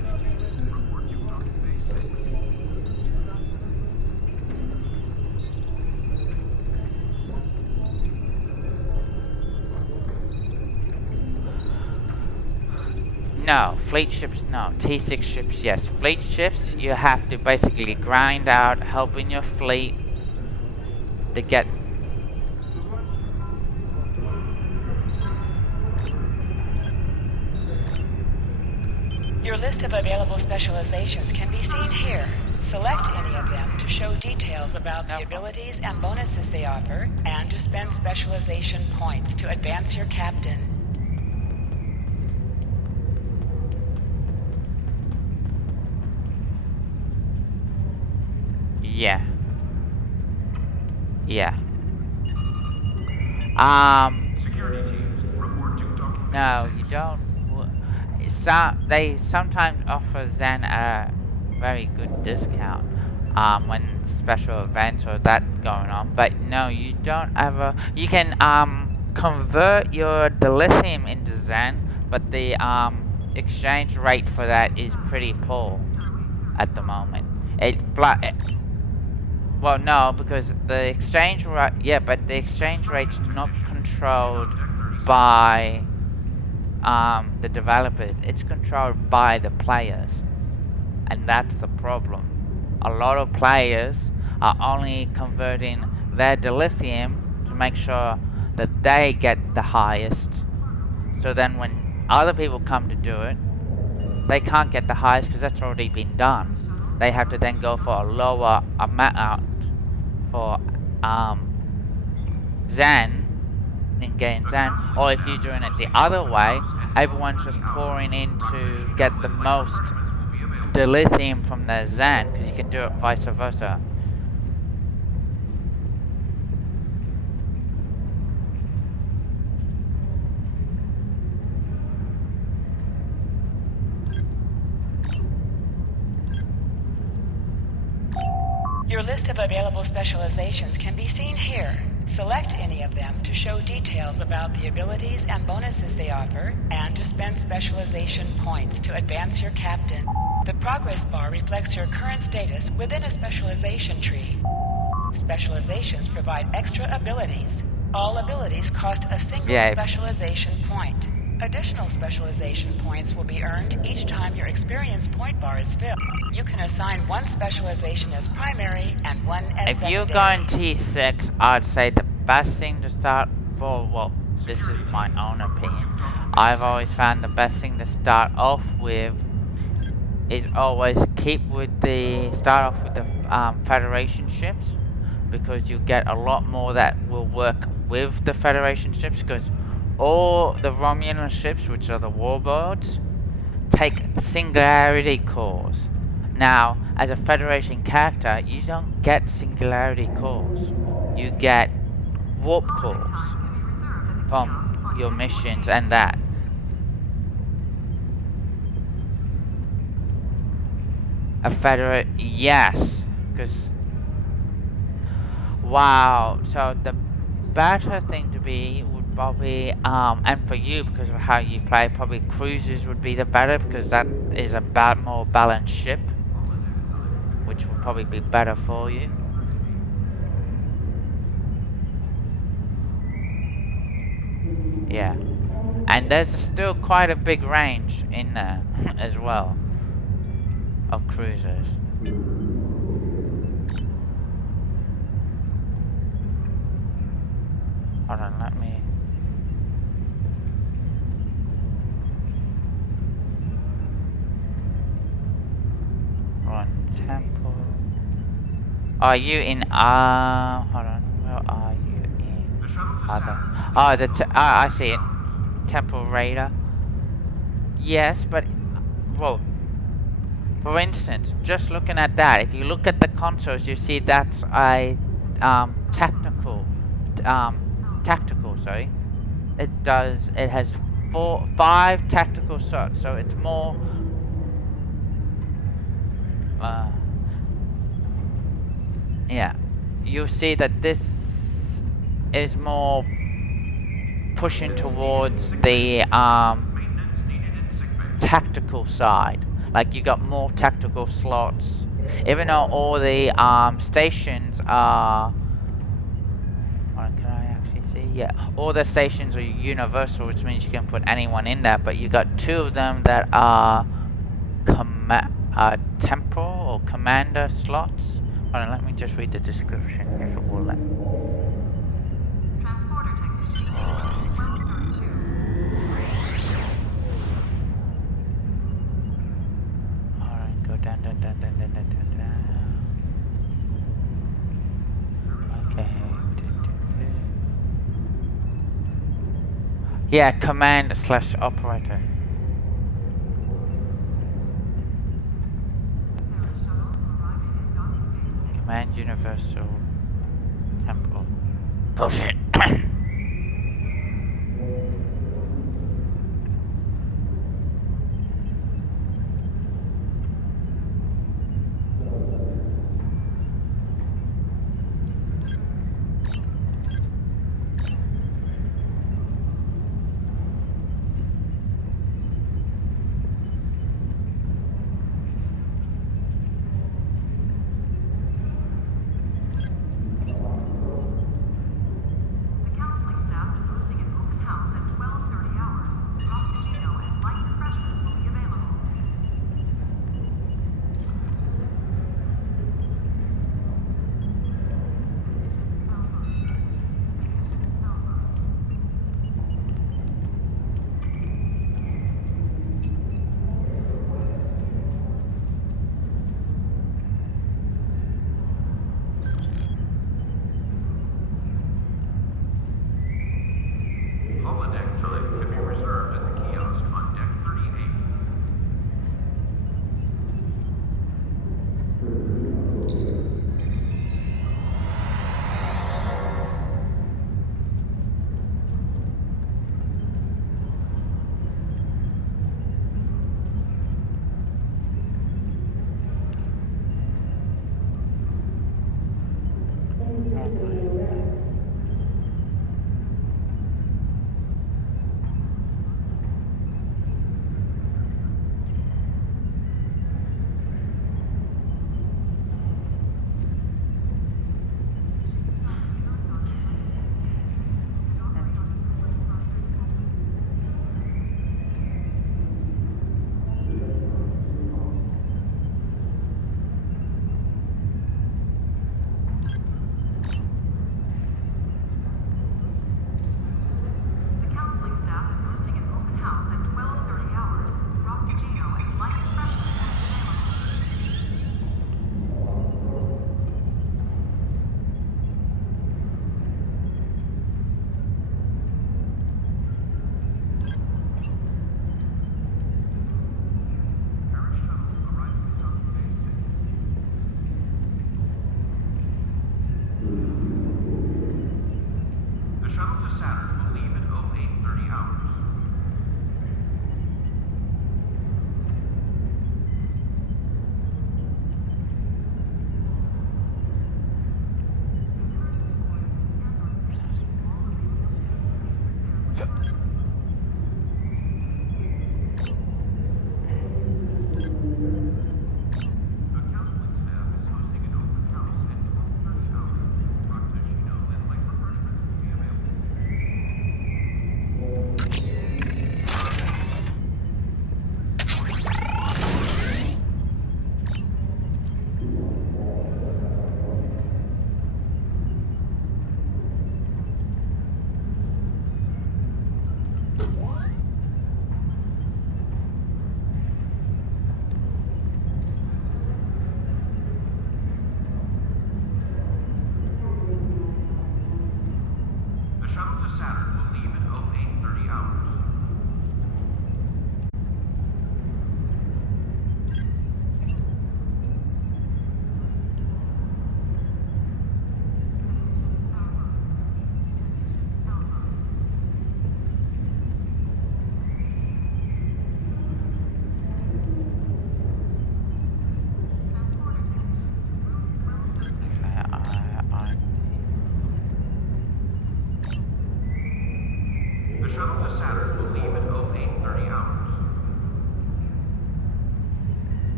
No, fleet ships no. T6 ships yes. Fleet ships you have to basically grind out helping your fleet to get. Your list of available specializations can be seen here. Select any of them to show details about the abilities and bonuses they offer, and to spend specialization points to advance your captain. Yeah. Security teams, report to docking No, you don't. They sometimes offer Zen a very good discount when special events or that going on. But no, you don't ever. You can convert your dilithium into Zen, but the exchange rate for that is pretty poor at the moment. Well, no, because the exchange rate, but the exchange rate's not controlled by the developers. It's controlled by the players, and that's the problem. A lot of players are only converting their dilithium to make sure that they get the highest. So then when other people come to do it, they can't get the highest because that's already been done. They have to then go for a lower amount for Zen, and gain Zen, or if you're doing it the other way, everyone's just pouring in to get the most dilithium from their Zen, because you can do it vice versa. Your list of available specializations can be seen here. Select any of them to show details about the abilities and bonuses they offer, and to spend specialization points to advance your captain. The progress bar reflects your current status within a specialization tree. Specializations provide extra abilities. All abilities cost a single specialization point. Additional specialization points will be earned each time your experience point bar is filled. You can assign one specialization as primary and one as secondary. If you're going T6, I'd say the best thing to start for, well, this is my own opinion. I've always found the best thing to start off with is always start off with the Federation ships, because you get a lot more that will work with the Federation ships, because all the Romulan ships, which are the warlords, take singularity cores. Now, as a Federation character, you don't get singularity cores. You get warp cores from your missions and that. yes, because Wow. So the better thing to be would probably, and for you because of how you play, probably cruisers would be the better because that is a more balanced ship, which would probably be better for you. Yeah. And there's still quite a big range in there as well of cruisers. Hold on, let me... Run temple. Are you in, hold on, where are you in? The shuttle to Other? Saturn. I see it. Temple Raider. Yes, but, well, for instance, just looking at that, if you look at the consoles, you see that's a, tactical, sorry. It has 5 tactical shots, so it's more, yeah. You'll see that this is more pushing towards the, Maintenance needed in sickbay. tactical side. Like you got more tactical slots. Even though all the stations are, can I actually see? Yeah, all the stations are universal, which means you can put anyone in there. But you got 2 of them that are temporal or commander slots. Hold on, let me just read the description if it will let me. Transporter technician, 1232. Alright, go down. Okay. Yeah, command/operator. Sarah shuttle arriving at docking base 6. Command Universal Temple. Bullshit. The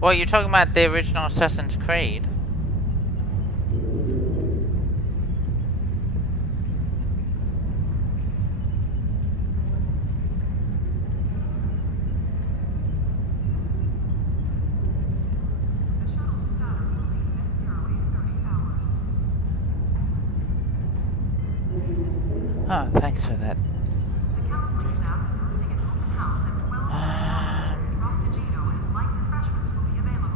Well, you're talking about the original Assassin's Creed. Oh, thanks for that. The counseling staff is hosting an open house at 12 hours. Rock to Gino and light refreshments will be available.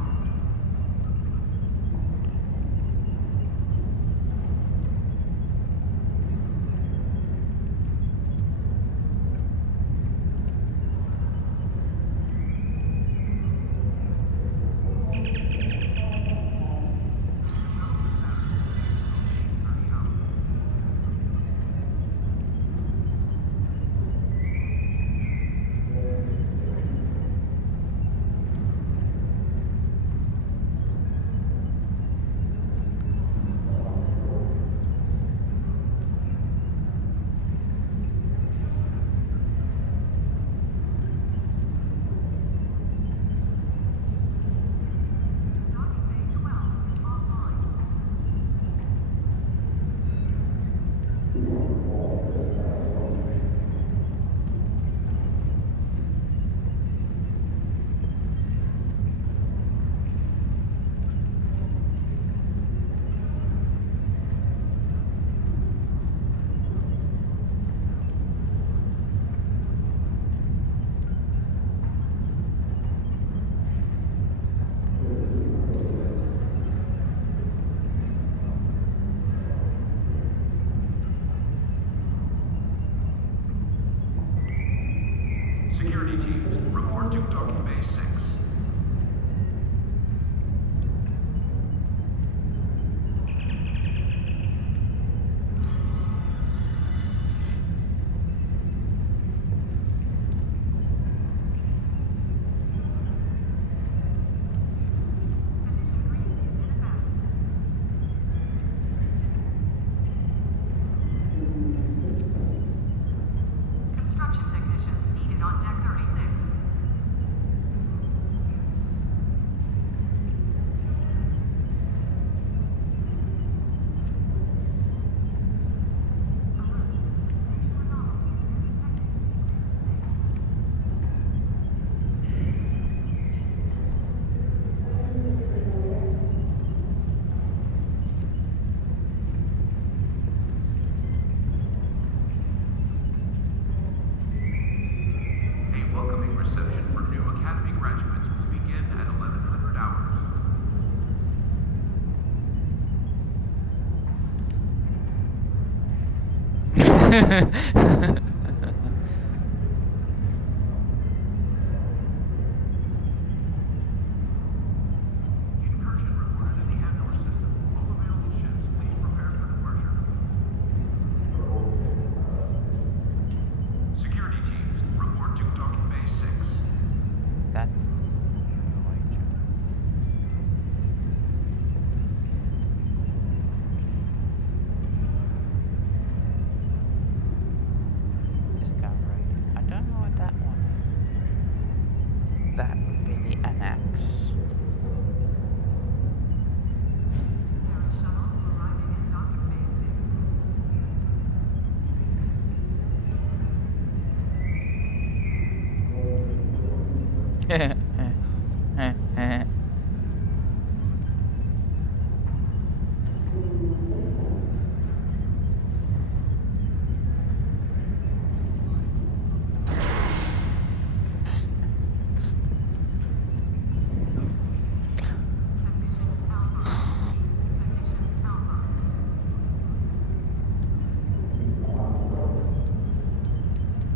Security teams, report to Docking Bay 6. Construction technicians needed on deck 36. A welcoming reception for new Academy graduates will begin at 1100 hours. Incursion reported in the Andor system. All available ships, please prepare for departure. Security teams, report to Docking Bay 6. That's discovery. I don't know what that one is. That would be the annex. There is shuttle arriving at Docking Bay 6. Technician Alpha. Technician Alpha.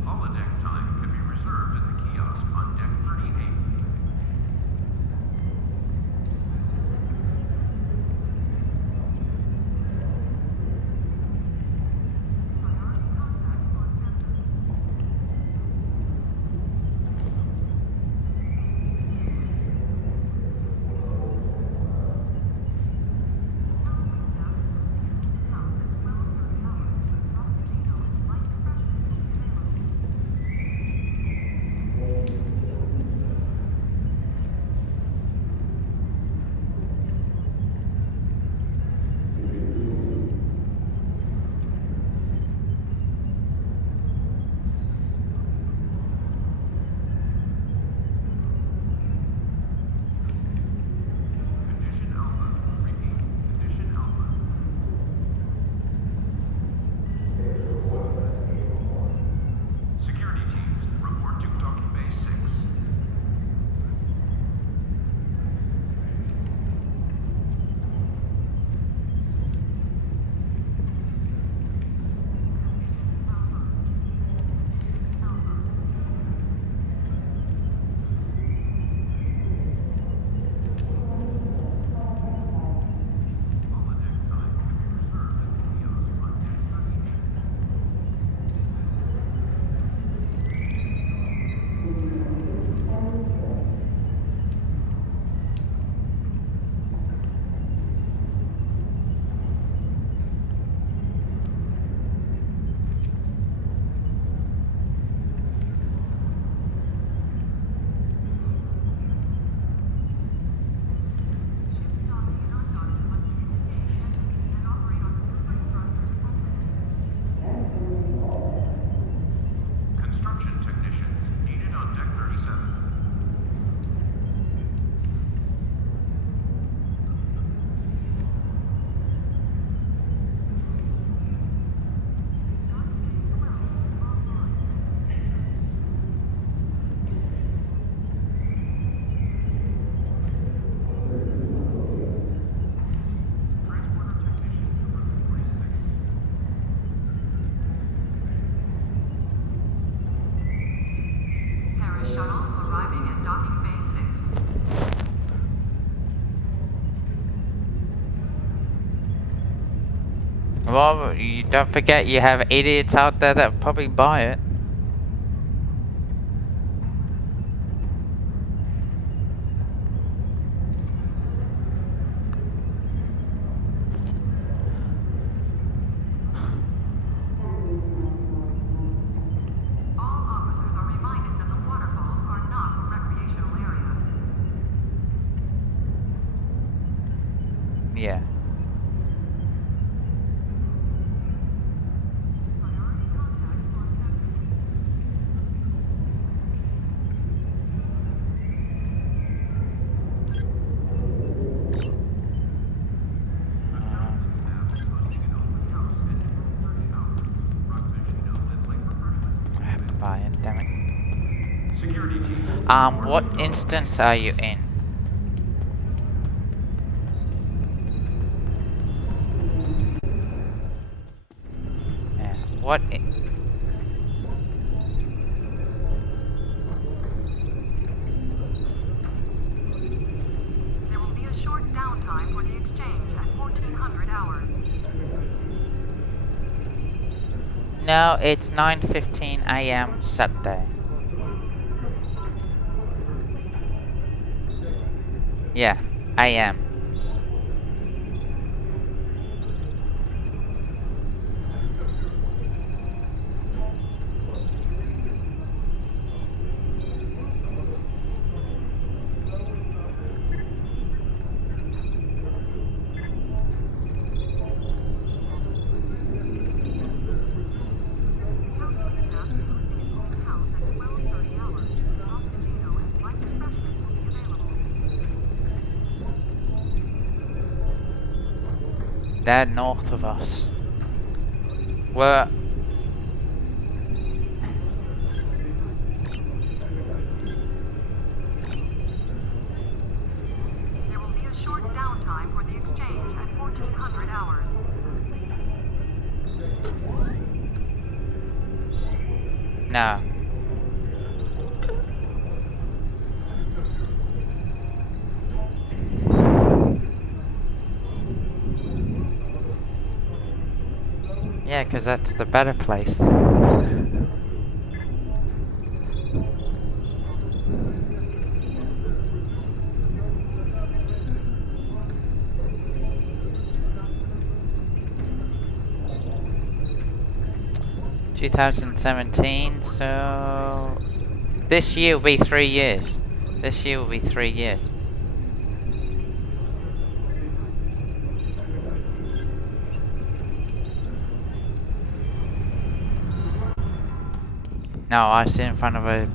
Holodeck time can be reserved at the kiosk on deck 38. Well, you don't forget you have idiots out there that probably buy it. All officers are reminded that the waterfalls are not a recreational area. Yeah. Priority contact on sensors. I have to buy it, damn it. Security team. What instance are you in? Yeah, what There will be a short downtime for the exchange at 1400 hours. No, it's 9:15 a.m. Saturday. Yeah, a.m. Counseling staff is hosting an open house at 12:30 hours. Oxygeno and light refreshments will be available. They're north of us. We're There will be a short downtime for the exchange at 1400 hours. no. Yeah, 'cause that's the better place. (2017), so this year will be 3 years. This year will be 3 years. No, I sit in front of a.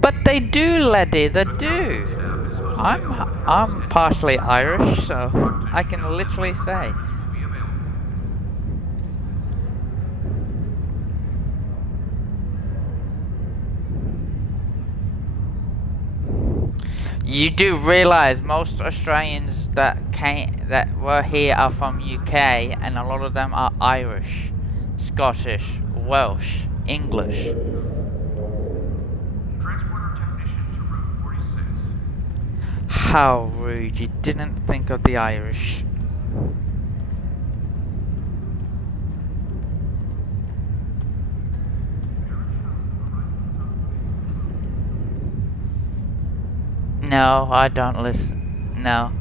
But they do, laddie, they do. I'm partially Irish, so I can literally say. You do realise most Australians that were here are from UK, and a lot of them are Irish, Scottish, Welsh, English. Transporter technician to Route 46. How rude! You didn't think of the Irish. No, I don't listen. No.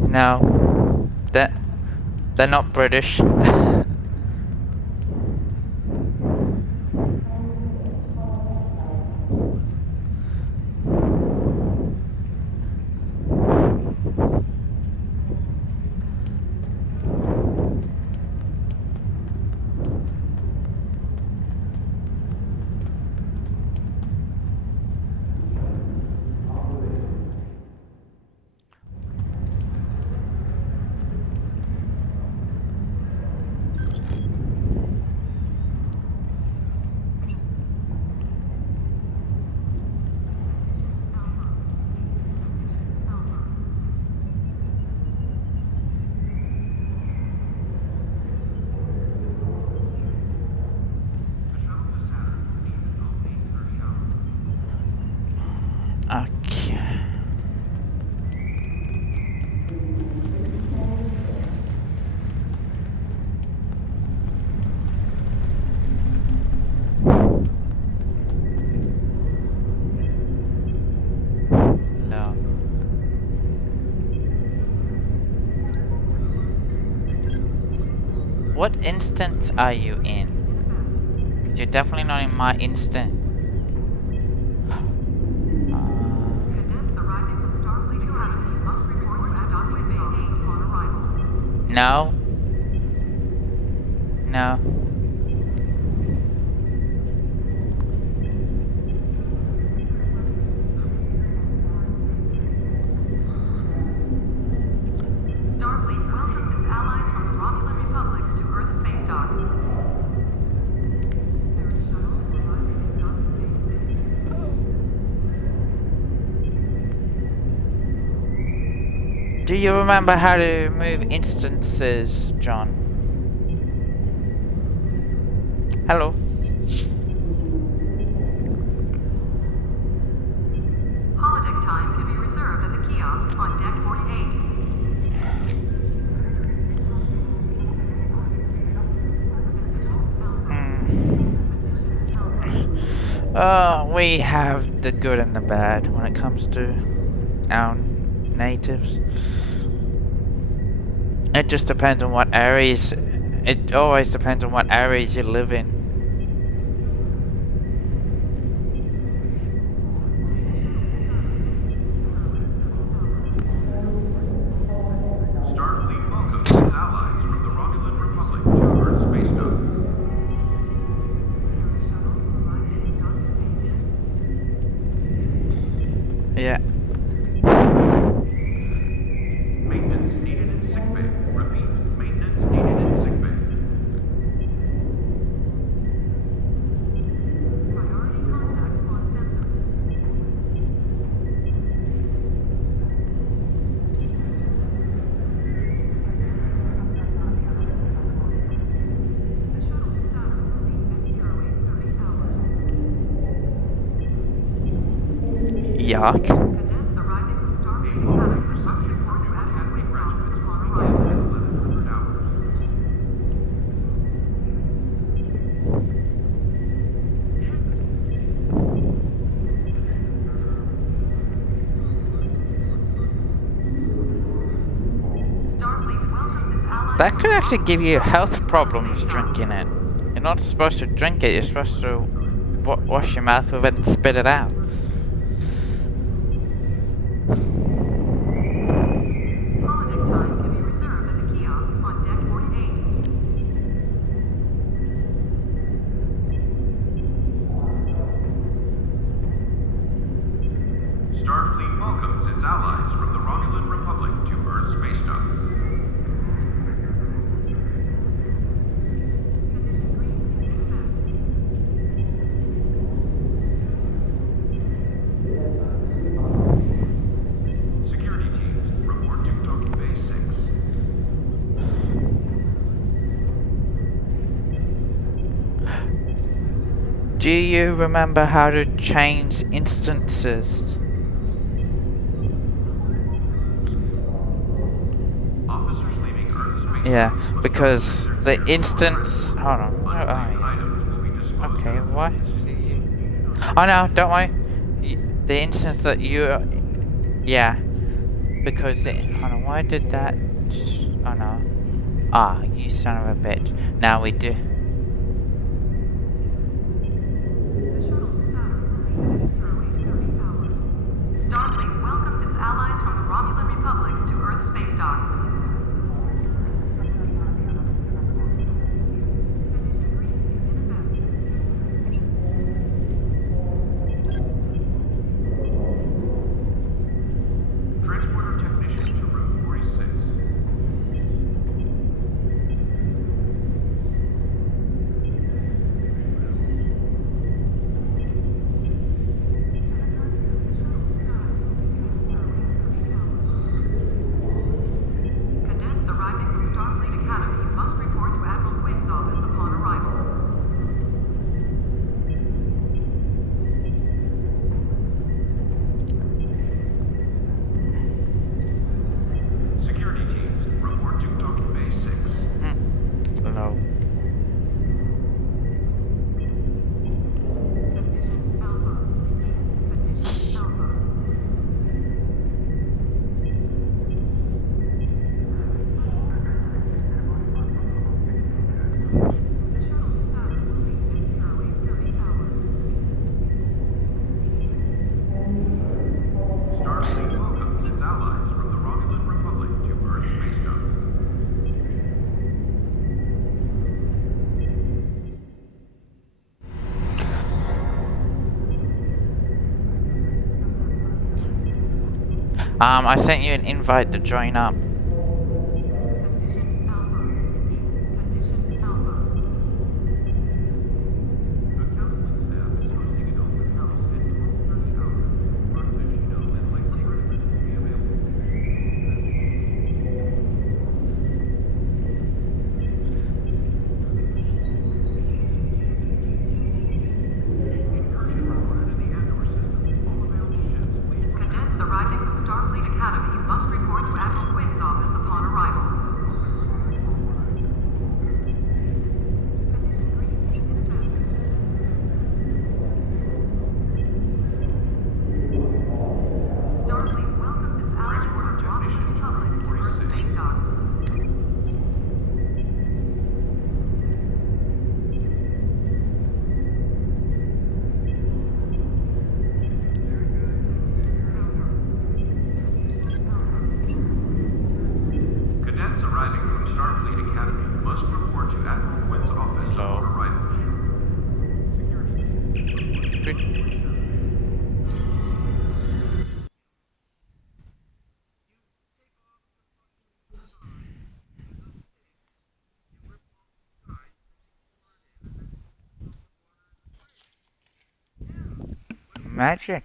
No. They're not British. What instance are you in? 'Cause you're definitely not in my instant. Cadets arriving from Starfleet Academy must report at Docking Bay 8 on arrival. No. No. Starfleet welcomes its allies from the Romulan Republic to Earth space dock. There is shuttle arriving at Docking Bay 6. Do you remember how to move instances, John? Hello. Holodeck time can be reserved at the kiosk on deck 48. We have the good and the bad when it comes to our natives. It just depends on what areas. It always depends on what areas you live in. Starfleet welcomes its allies from the Romulan Republic to Earth space dock. Yeah. Maintenance needed in sickbay. Repeat, maintenance needed in sickbay. Priority contact on sensors. The shuttle to Saturn will leave at 0830 hours. Yuck. Cadets arriving from Starfleet Academy must report to Academy grounds upon arrival. 1100 hours. Starfleet welcomes its allies. That could actually give you health problems drinking it. You're not supposed to drink it, you're supposed to wash your mouth with it and spit it out. Holodeck time can be reserved at the kiosk on deck 48. Starfleet welcomes its allies from the Romulan Republic to Earth space dock. Condition green is in effect. Security teams, report to Docking Bay 6. Do you remember how to change instances? Officers leaving Earth space Yeah, dock must because not the leave their instance. Hold on. Where are Unrelated you? items will be disposed Okay, of. what? Oh no, don't worry. The instance that you. Yeah. Because. Hold on, why did that. Oh no. Ah, you son of a bitch. Now we do. The shuttle to Saturn will leave at 0830 hours. Starfleet welcomes its allies from the Romulan Republic to Earth space dock. Condition green is in effect. Transporter technician to room 46. I sent you an invite to join up. Condition Alpha. Repeat. Condition Alpha. The counseling staff is hosting an open house at 12:30 hours. Rock and light refreshments will be available. Incursion reported in the AUS system. All available ships, please. Cadets arriving from Starfleet Academy must report to Admiral Quinn's office upon arrival. Starfleet welcomes its allies from the Romulan Republic to Earth space dock. Cadets arriving from Starfleet Academy must report to Admiral Quinn's office upon arrival. Magic.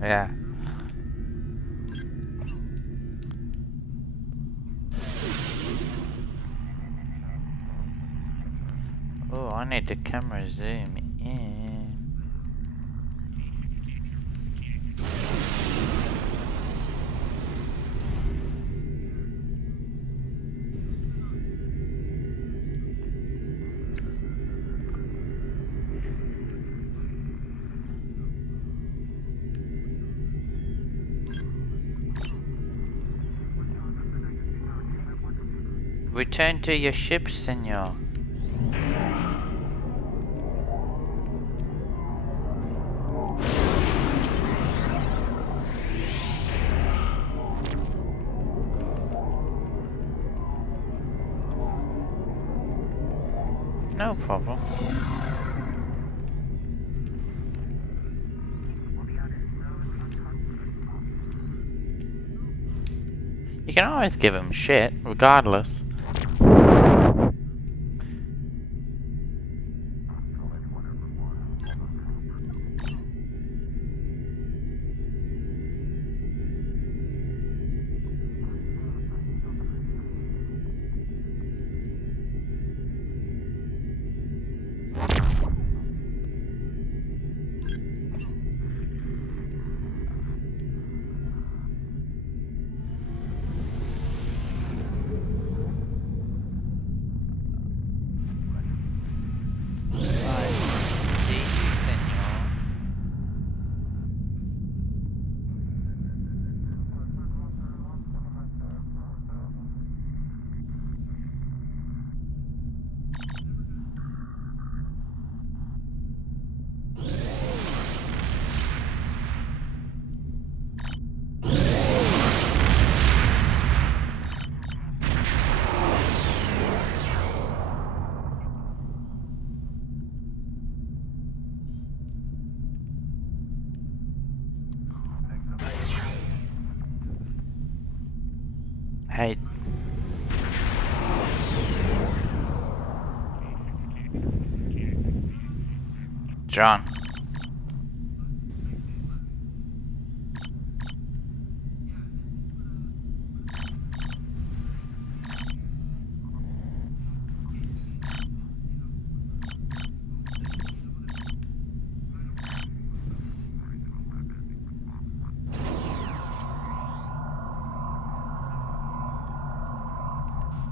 Yeah. Oh, I need the camera zoom in. Return to your ship, senor. No problem. You can always give him shit, regardless. Hey. John.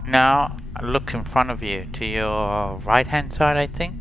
Now, look in front of you, to your right hand side, I think.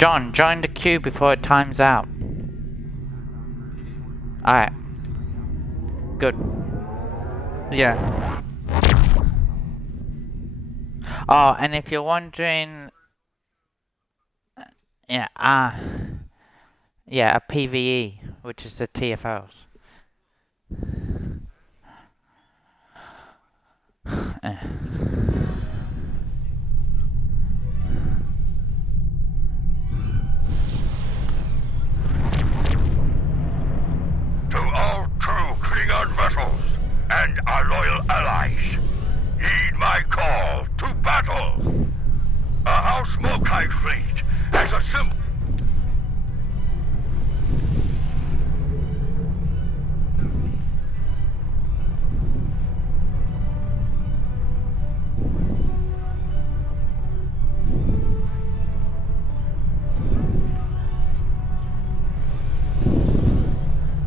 John, join the queue before it times out. Alright. Good. Yeah. Oh, and if you're wondering... Yeah, yeah, a PvE, which is the TFOs. To all true Klingon vessels and our loyal allies, heed my call to battle. A House Mokai fleet has a symbol.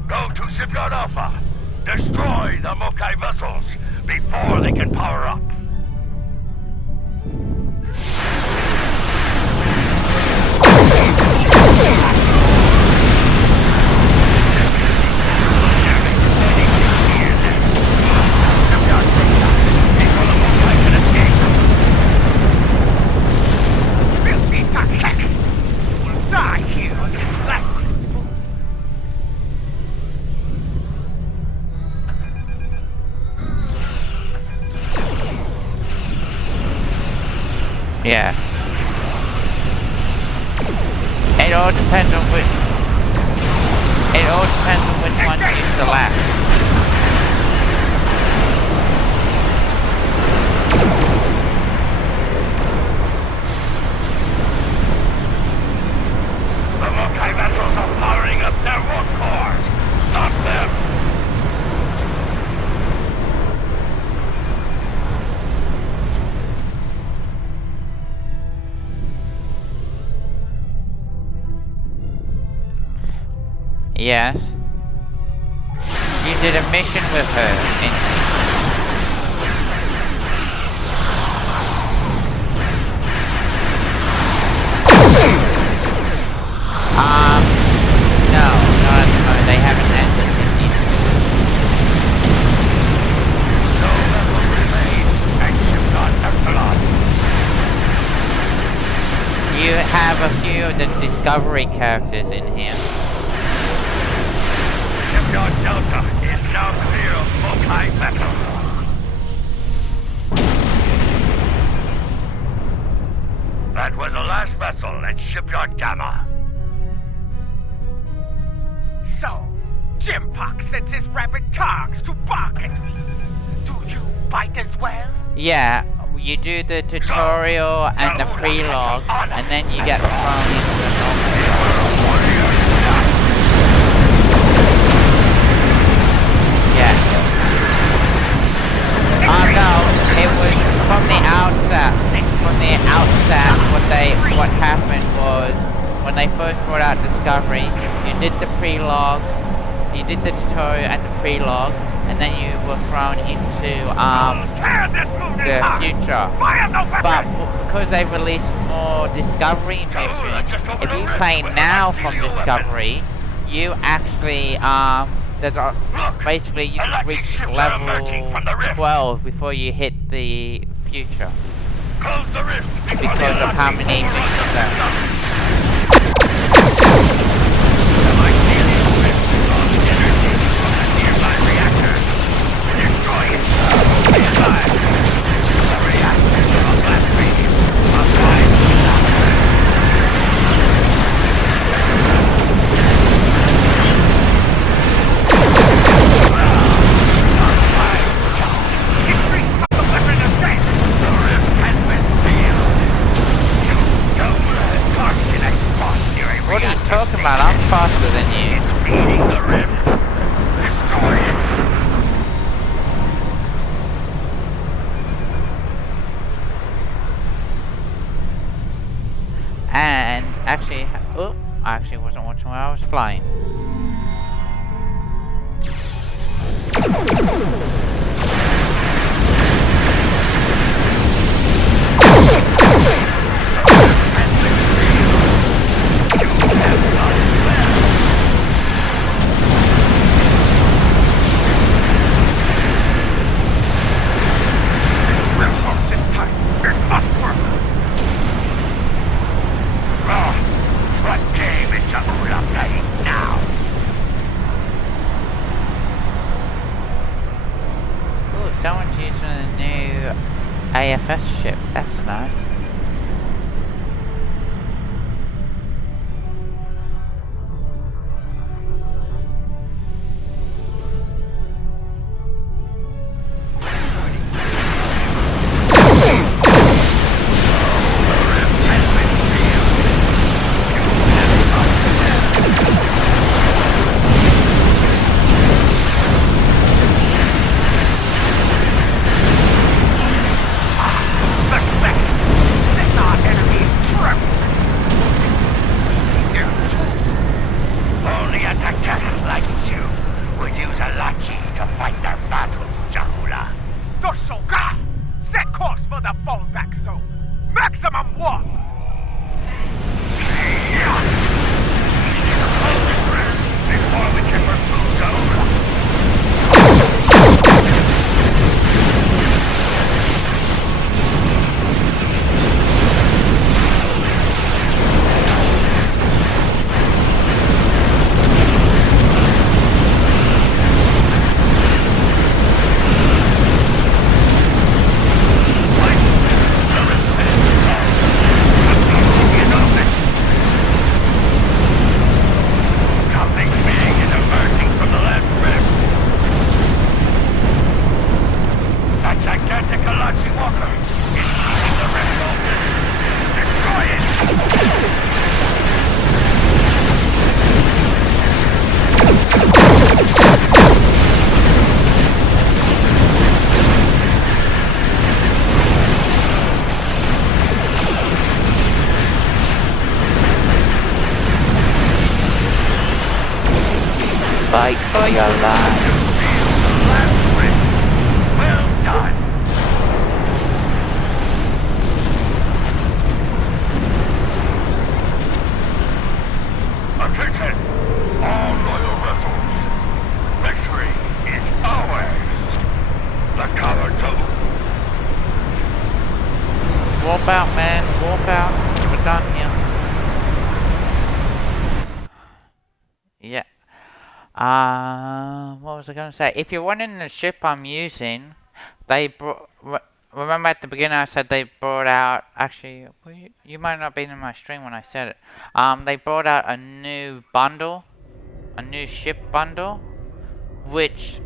Go to Shipyard Alpha. Destroy the Mokai vessels before they can power up. Yeah. It all depends on which... It all depends on which one you select. The Mokai vessels are powering up their warp cores. Stop them! Yes. You did a mission with her. No, they haven't ended it yet. No vessels remain, and Shipyard Epsilon. You have a few of the Discovery characters in here. Shipyard Delta is now clear of Mokai vessels. That was the last vessel at Shipyard Gamma. So, Jim Puck sends his rabid targs to bark at me. Do you bite as well? Yeah, you do the tutorial and the prelog, and then you get thrown into the normal. Yeah. No, it was from the outset. From the outset, what happened was when they first brought out Discovery, you did the prelog, you did the tutorial and the prelog, and then you were thrown into the future. But because they released more Discovery missions, if you play now from Discovery, you actually basically you can reach level 12 before you hit the future. Close the rift Because of how many missions there are. What are you talking about? I'm faster than you. It's beating the rift. Destroy it. And actually, oh, I actually wasn't watching where I was flying. Fight for your life. Last win. Well done. Attention, all loyal vessels. Victory is ours. The cowards of Warp out, man. Warp out. We're done here. Yeah. What was I going to say? If you're wondering the ship I'm using, they brought. Remember at the beginning I said they brought out. Actually, you might not have been in my stream when I said it. They brought out a new bundle, a new ship bundle, which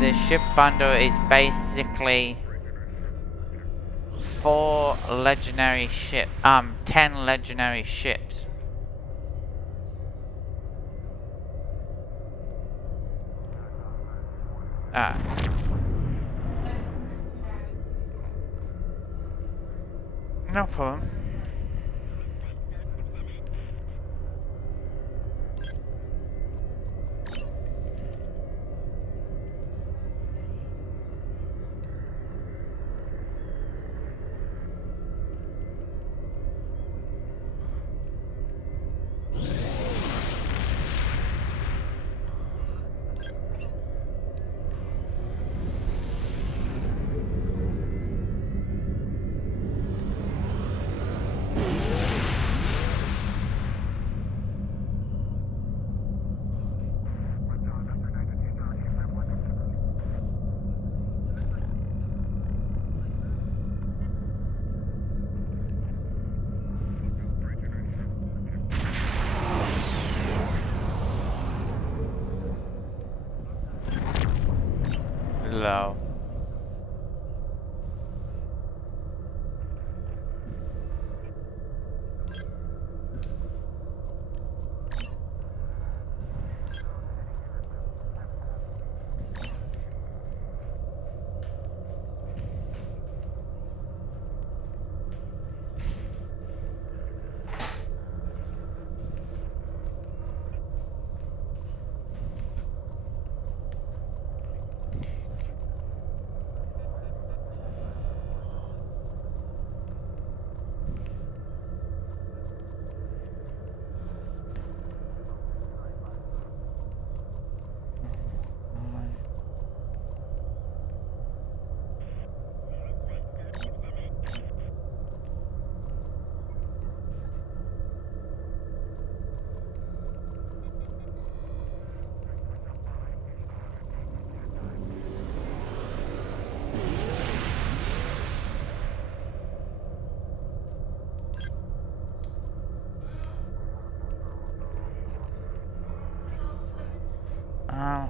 the ship bundle is basically 4 legendary ship, 10 legendary ships. No problem. Low.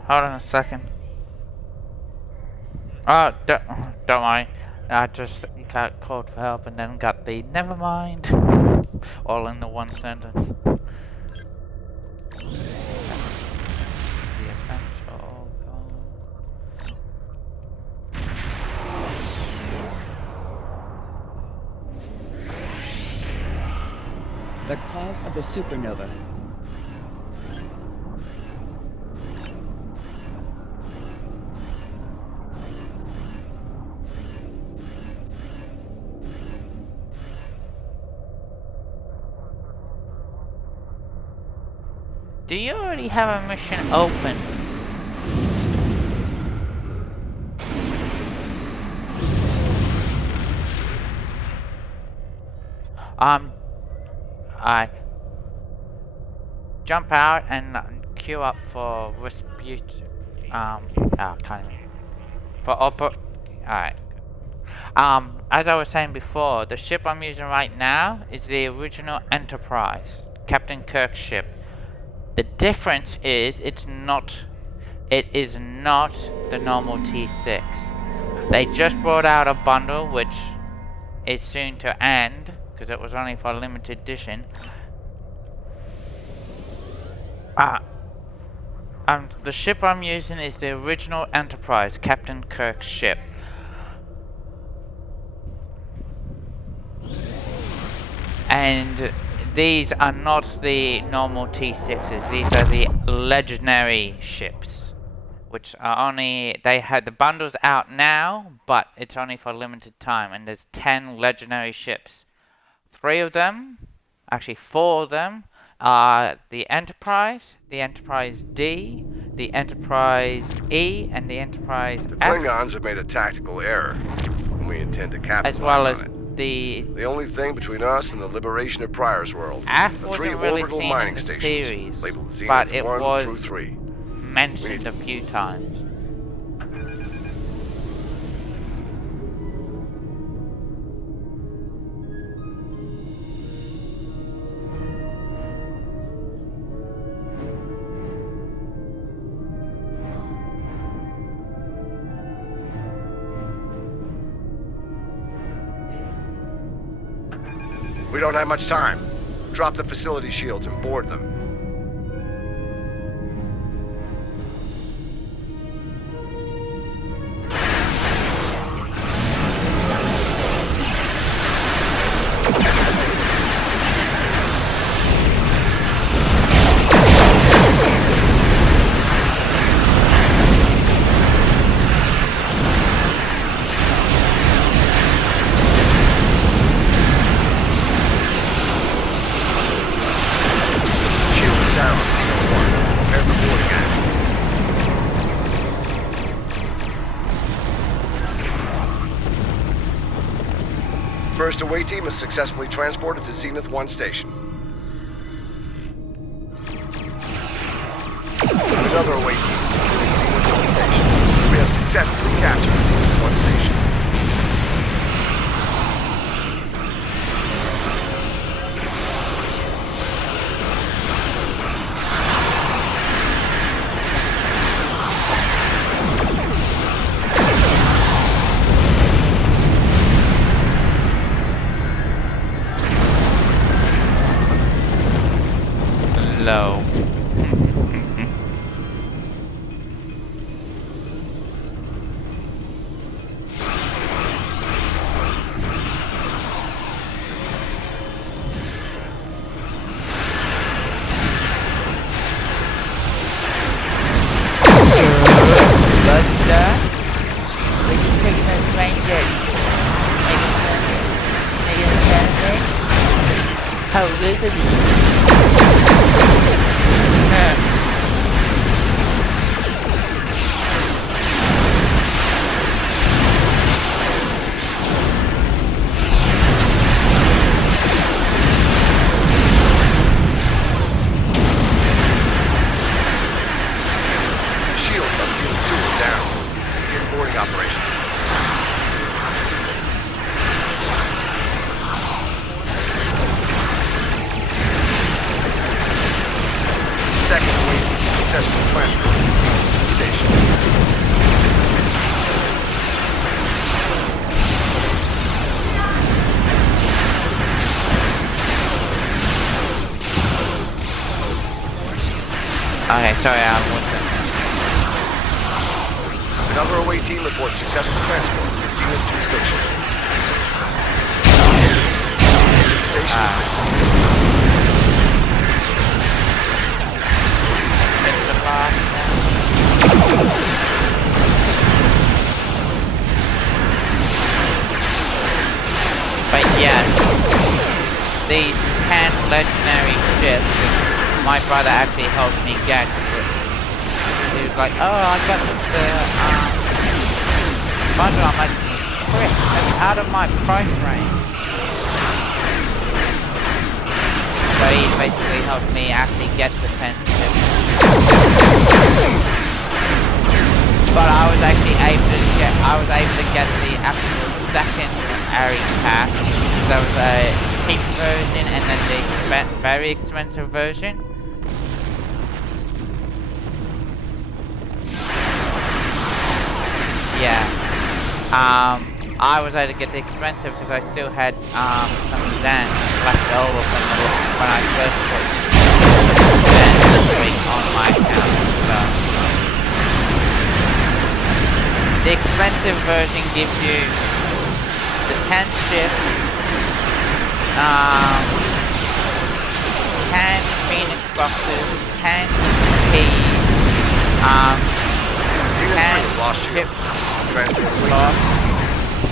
Hold on a second. Oh, don't worry. I just got called for help and then got the never mind. All in the one sentence. The adventure all gone. The cause of the supernova. Do you already have a mission open? I jump out and queue up for dispute. Can't even. For alright. As I was saying before, the ship I'm using right now is the original Enterprise, Captain Kirk's ship. The difference is it is not the normal T6. They just brought out a bundle which is soon to end because it was only for a limited edition. The ship I'm using is the original Enterprise, Captain Kirk's ship. And These are not the normal T6s. These are the legendary ships, which are only, they had the bundles out now, but it's only for a limited time, and there's 10 legendary ships. 3 of them, actually 4 of them, are the Enterprise D, the Enterprise E, and the Enterprise The F, Klingons have made a tactical error, and we intend to capitalize as well as on it. the only thing between us and the liberation of Pryor's World. F The wasn't 3 really orbital seen mining in the stations, series, labeled Zenith but it 1 was through 3. mentioned a few times. We don't have much time. Drop the facility shields and board them. First away team is successfully transported to Zenith 1 station. Another away team is in Zenith 1 station. We have successfully captured Zenith 1 station. Low. How good is Shields on Zenith 2 are down. Begin boarding operations. Second wave successful transfer. Station. Okay, sorry, I wasn't. Another away team reports successful transport to Zenith 2 station. It's the last But yes, these 10 legendary ships, my brother actually helped me get. He was like, oh, I got the bundle. I'm like, frick, that's out of my price range. So he basically helped me actually get the 10 ships. But I was actually able to get the actual secondary pack. There was a cheap version and then the very expensive version. Yeah. I was able to get the expensive because I still had some Zen left over from when I first put Zen this week on my account. So the expensive version gives you the 10 ships, 10 Phoenix boxes, 10 keys, 10 lost ship shields. Transport fleet. lost,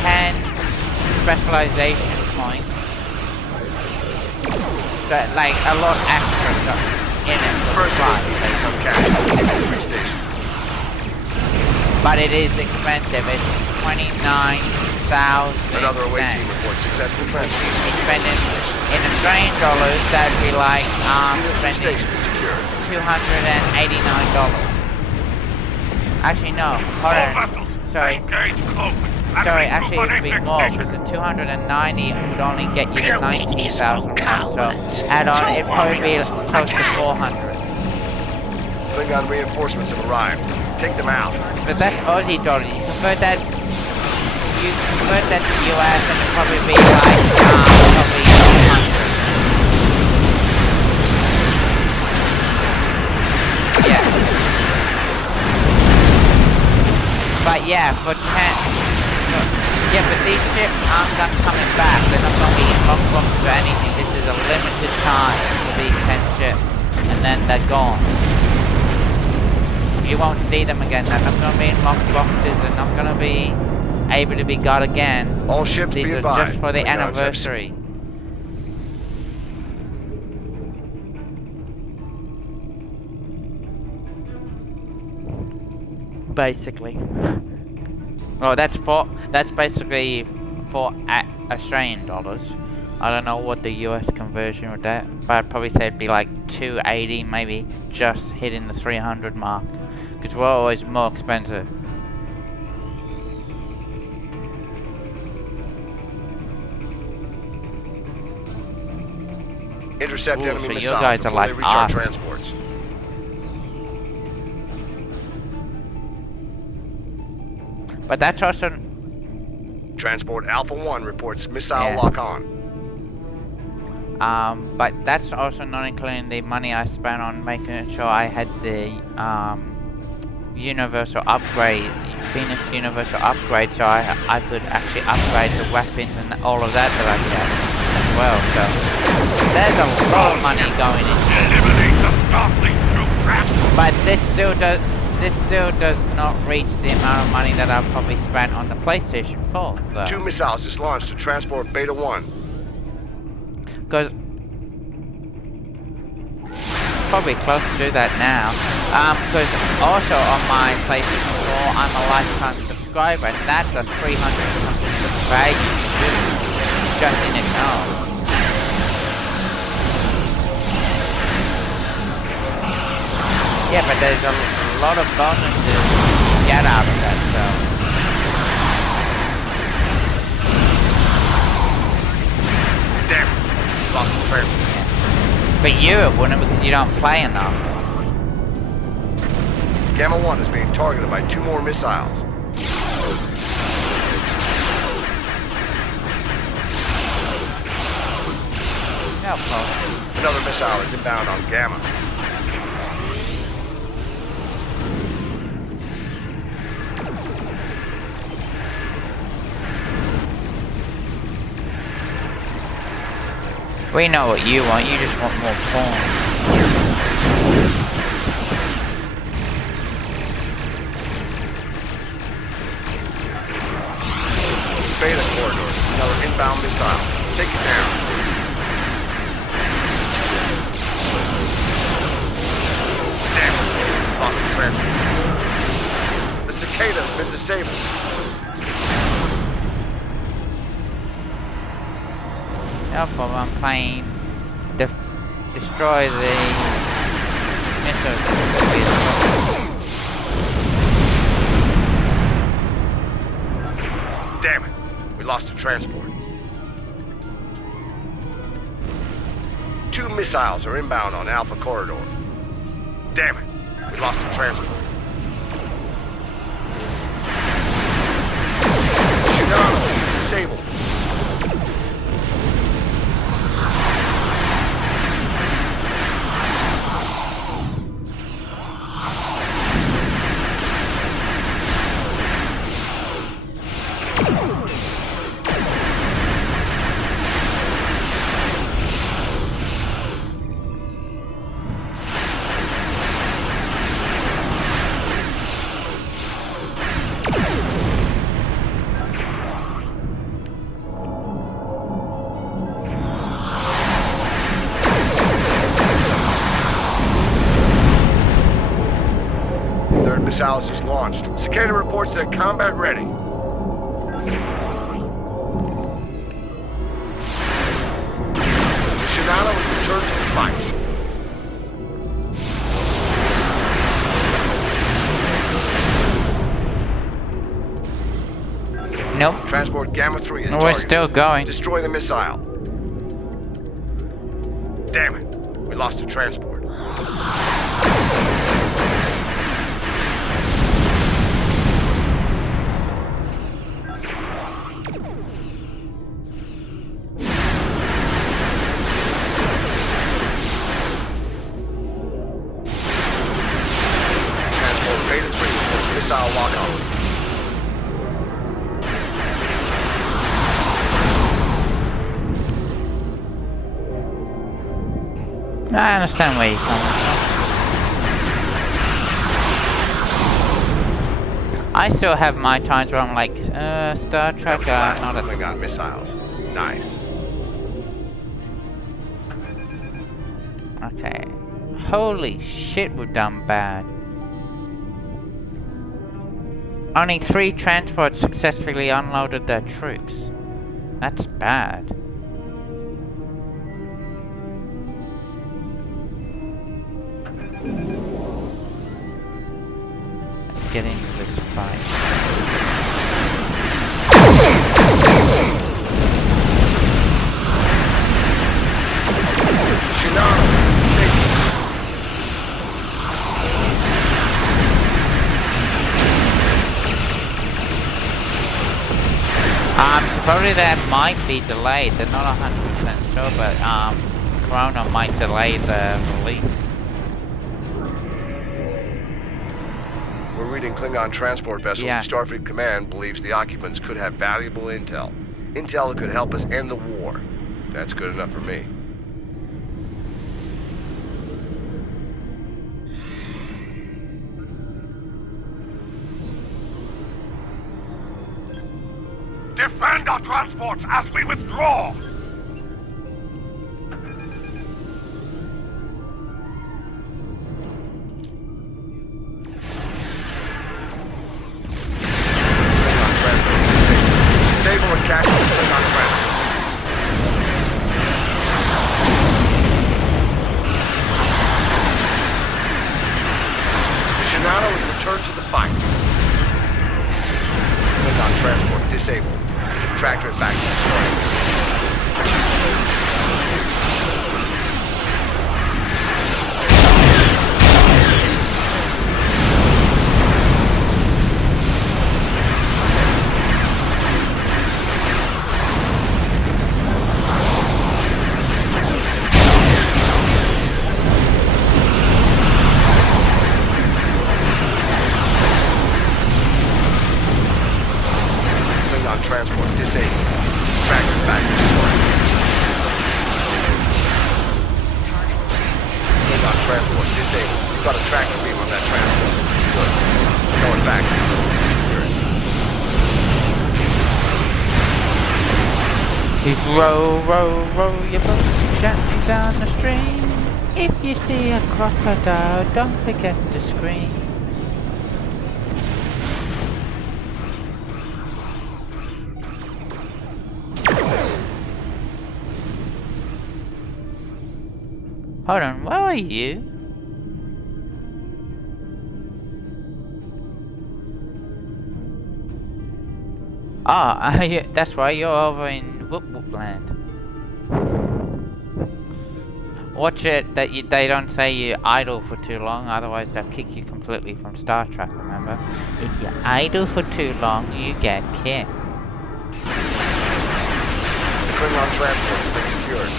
10 specialization points. So, like, a lot extra stuff in it for the First flight. team come capture infantry station. But it is expensive. It's 29,000. Another away team reports successful transfer. Spending in Australian dollars, that'd be like Infantry spending station is secured. $289. Actually, no. Hold on. Sorry. Sorry, actually it'd be more, because the 290 would only get you to 19,000 rounds, so add on, it'd probably be close to 400. Klingon reinforcements have arrived. Take them out. But that's Aussie dollars, you convert that to US and it'd probably be like, probably 100. Yeah. But yeah, for 10... Yeah, but these ships aren't done coming back. They're not going to be in lockboxes or anything. This is a limited time for these 10 ships. And then they're gone. You won't see them again. They're not going to be in lockboxes. They're not going to be able to be got again. All ships These be are advised. just for the Klingons have anniversary. Basically. Well, that's basically for Australian dollars. I don't know what the US conversion would that, but I'd probably say it'd be like 280, maybe just hitting the 300 mark, because we're always more expensive. Intercept Ooh, enemy so missiles you guys are before like they reach our us. transports. But that's also... Transport Alpha 1 reports missile Yeah. lock on. But that's also not including the money I spent on making sure I had the universal upgrade, Phoenix universal upgrade, so I could actually upgrade the weapons and all of that I get as well. So there's a lot of money going into it. But this still does not reach the amount of money that I've probably spent on the PlayStation 4. Though. 2 missiles just launched to transport Beta 1. Because probably close to do that now. Because also on my PlayStation 4, I'm a lifetime subscriber, and that's a 300 something subscription just in its own. Yeah, but there's a lot of bonuses you get out of that, so. Damn it. Lost the transport. Yeah. But you it wouldn't, because you don't play enough. Gamma 1 is being targeted by 2 more missiles. No problem. Another missile is inbound on Gamma. We know what you want just want more porn. Beta corridor. Another inbound missile. Take it down. Damn it. Lost the transport. The cicada has been disabled. No problem, I'm playing destroy the missiles. Damn it. We lost a transport. 2 missiles are inbound on Alpha Corridor. Damn it. We lost a transport. Shinano disabled. missiles is launched. Cicada reports they're combat ready. Shinano has returned to the fight. Nope. Transport Gamma 3 is We're targeted. still going. Destroy the missile. Damn it. We lost a transport. Transport Beta 3 reports missile lock-on. I understand where you're coming from. I still have my times where I'm like, Star Trek, not a... Klingon missiles. Nice. Okay. Holy shit, we've done bad. Only 3 transports successfully unloaded their troops. That's bad. Let's get into this fight. Shinano, safe. Supposedly that might be delayed. They're not 100% sure, but Corona might delay the release. We're reading Klingon transport vessels. Yeah. Starfleet Command believes the occupants could have valuable intel. Intel that could help us end the war. That's good enough for me. Defend our transports as we withdraw! Disable and catch the Klingon transport. Shinano has returned to the fight. Klingon transport disabled. Tractor it back to the start. Transport disabled. Tractor back to the start. Klingon transport disabled. You've got a tractor beam on that transport. Good. Going back. Row, row, row your boat gently down the stream. If you see a crocodile, don't forget to scream. Hold on, where are you? Ah, yeah, that's right, you're over in Whoop Whoop Land. Watch it that they don't say you idle for too long, otherwise they'll kick you completely from Star Trek, remember? If you idle for too long, you get kicked. The Klingon transport has been secured.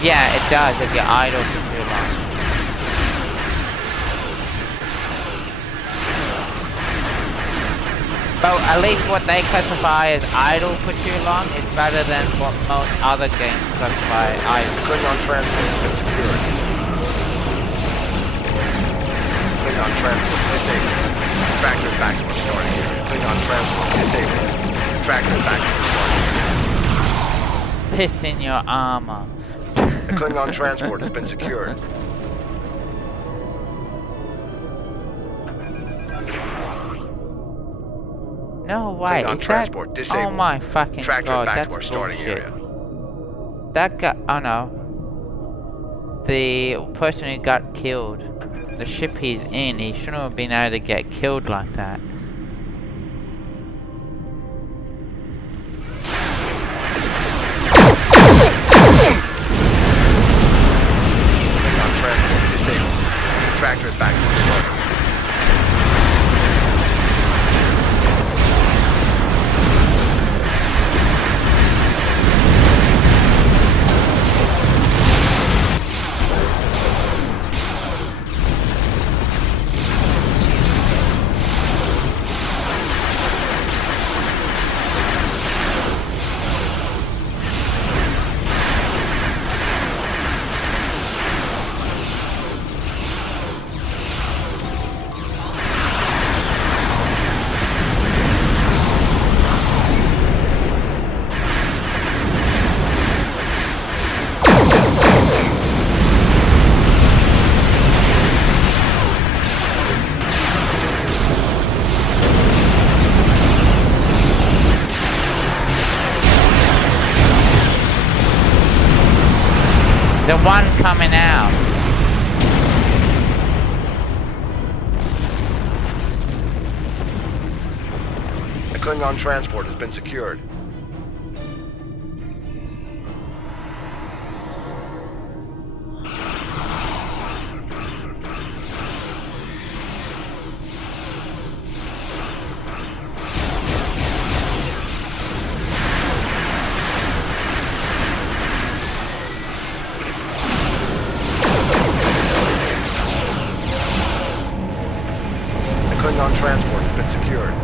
Yeah, it does if you're idle for too long. But at least what they classify as idle for too long is better than what most other games classify idle. Klingon transport has been secured. Klingon transport disabled. Tractor back to the starting area. Klingon transport disabled. Tractor back to the starting area. Piss in your armor. The Klingon transport has been secured. No way. Klingon Is transport that... disabled. Oh my fucking Track it god, back that's to our starting bullshit. area. That guy... Oh no. The person who got killed. The ship he's in, he shouldn't have been able to get killed like that. Klingon transport disabled. Tractor it back to the starting area. The one coming out. The Klingon transport has been secured. Klingon transport has been secured.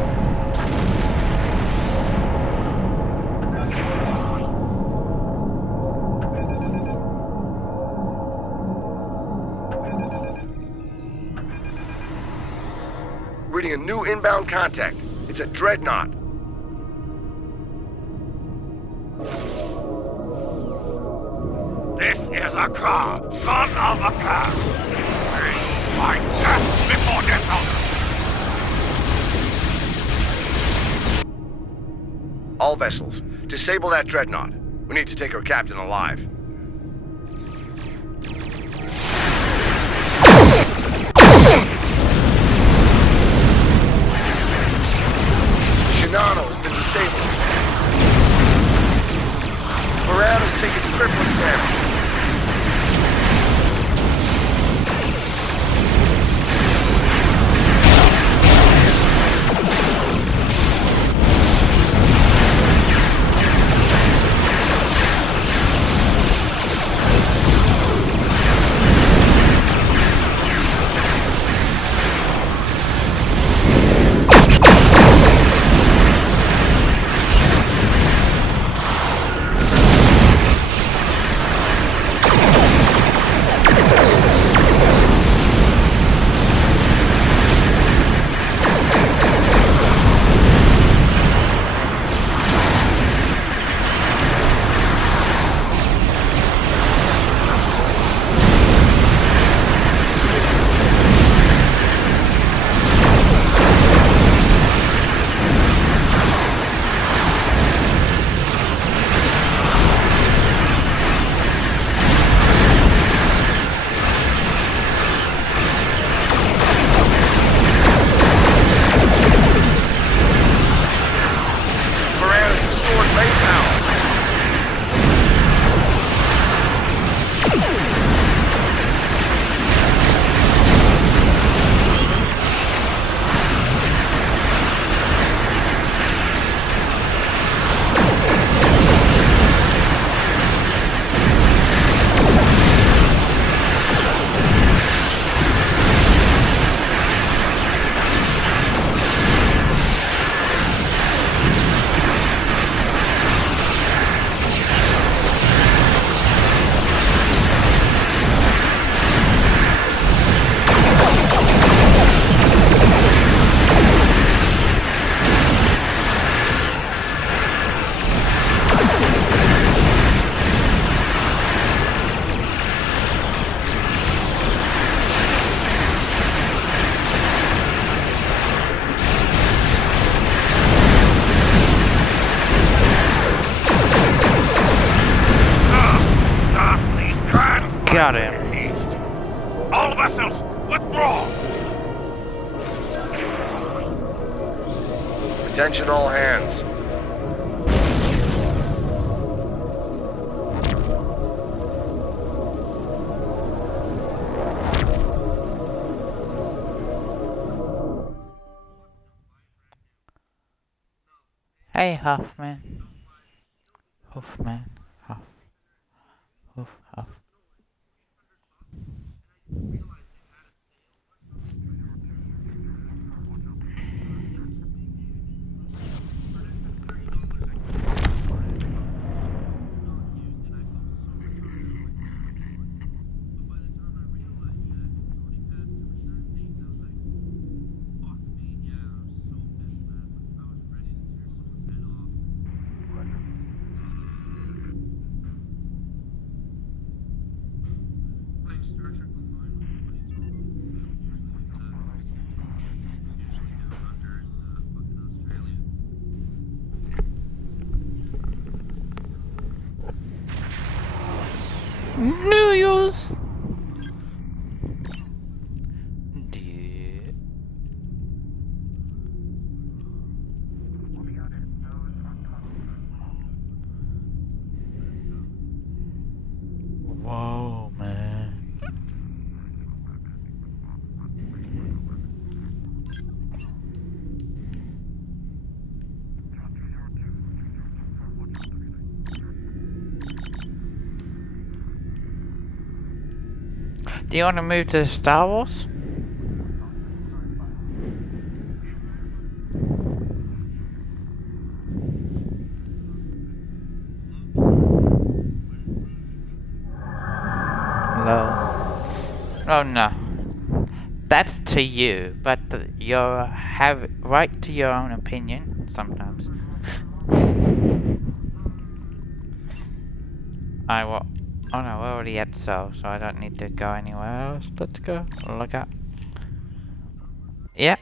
Reading a new inbound contact. It's a dreadnought. This is a car, son of a car. Fight death before dishonor. All vessels, disable that dreadnought. We need to take our captain alive. Shinano has been disabled. Moran has taken crippling damage. Shut him. All vessels, withdraw! Attention all hands. Hey, Huffman. Huffman. Huff. Huff, huff. New Year's. Whoa, man. Do you want to move to Star Wars? Hello? Oh no. That's to you, but you have right to your own opinion sometimes. Oh no, we're already at so I don't need to go anywhere else. Let's go. Look up. Yep.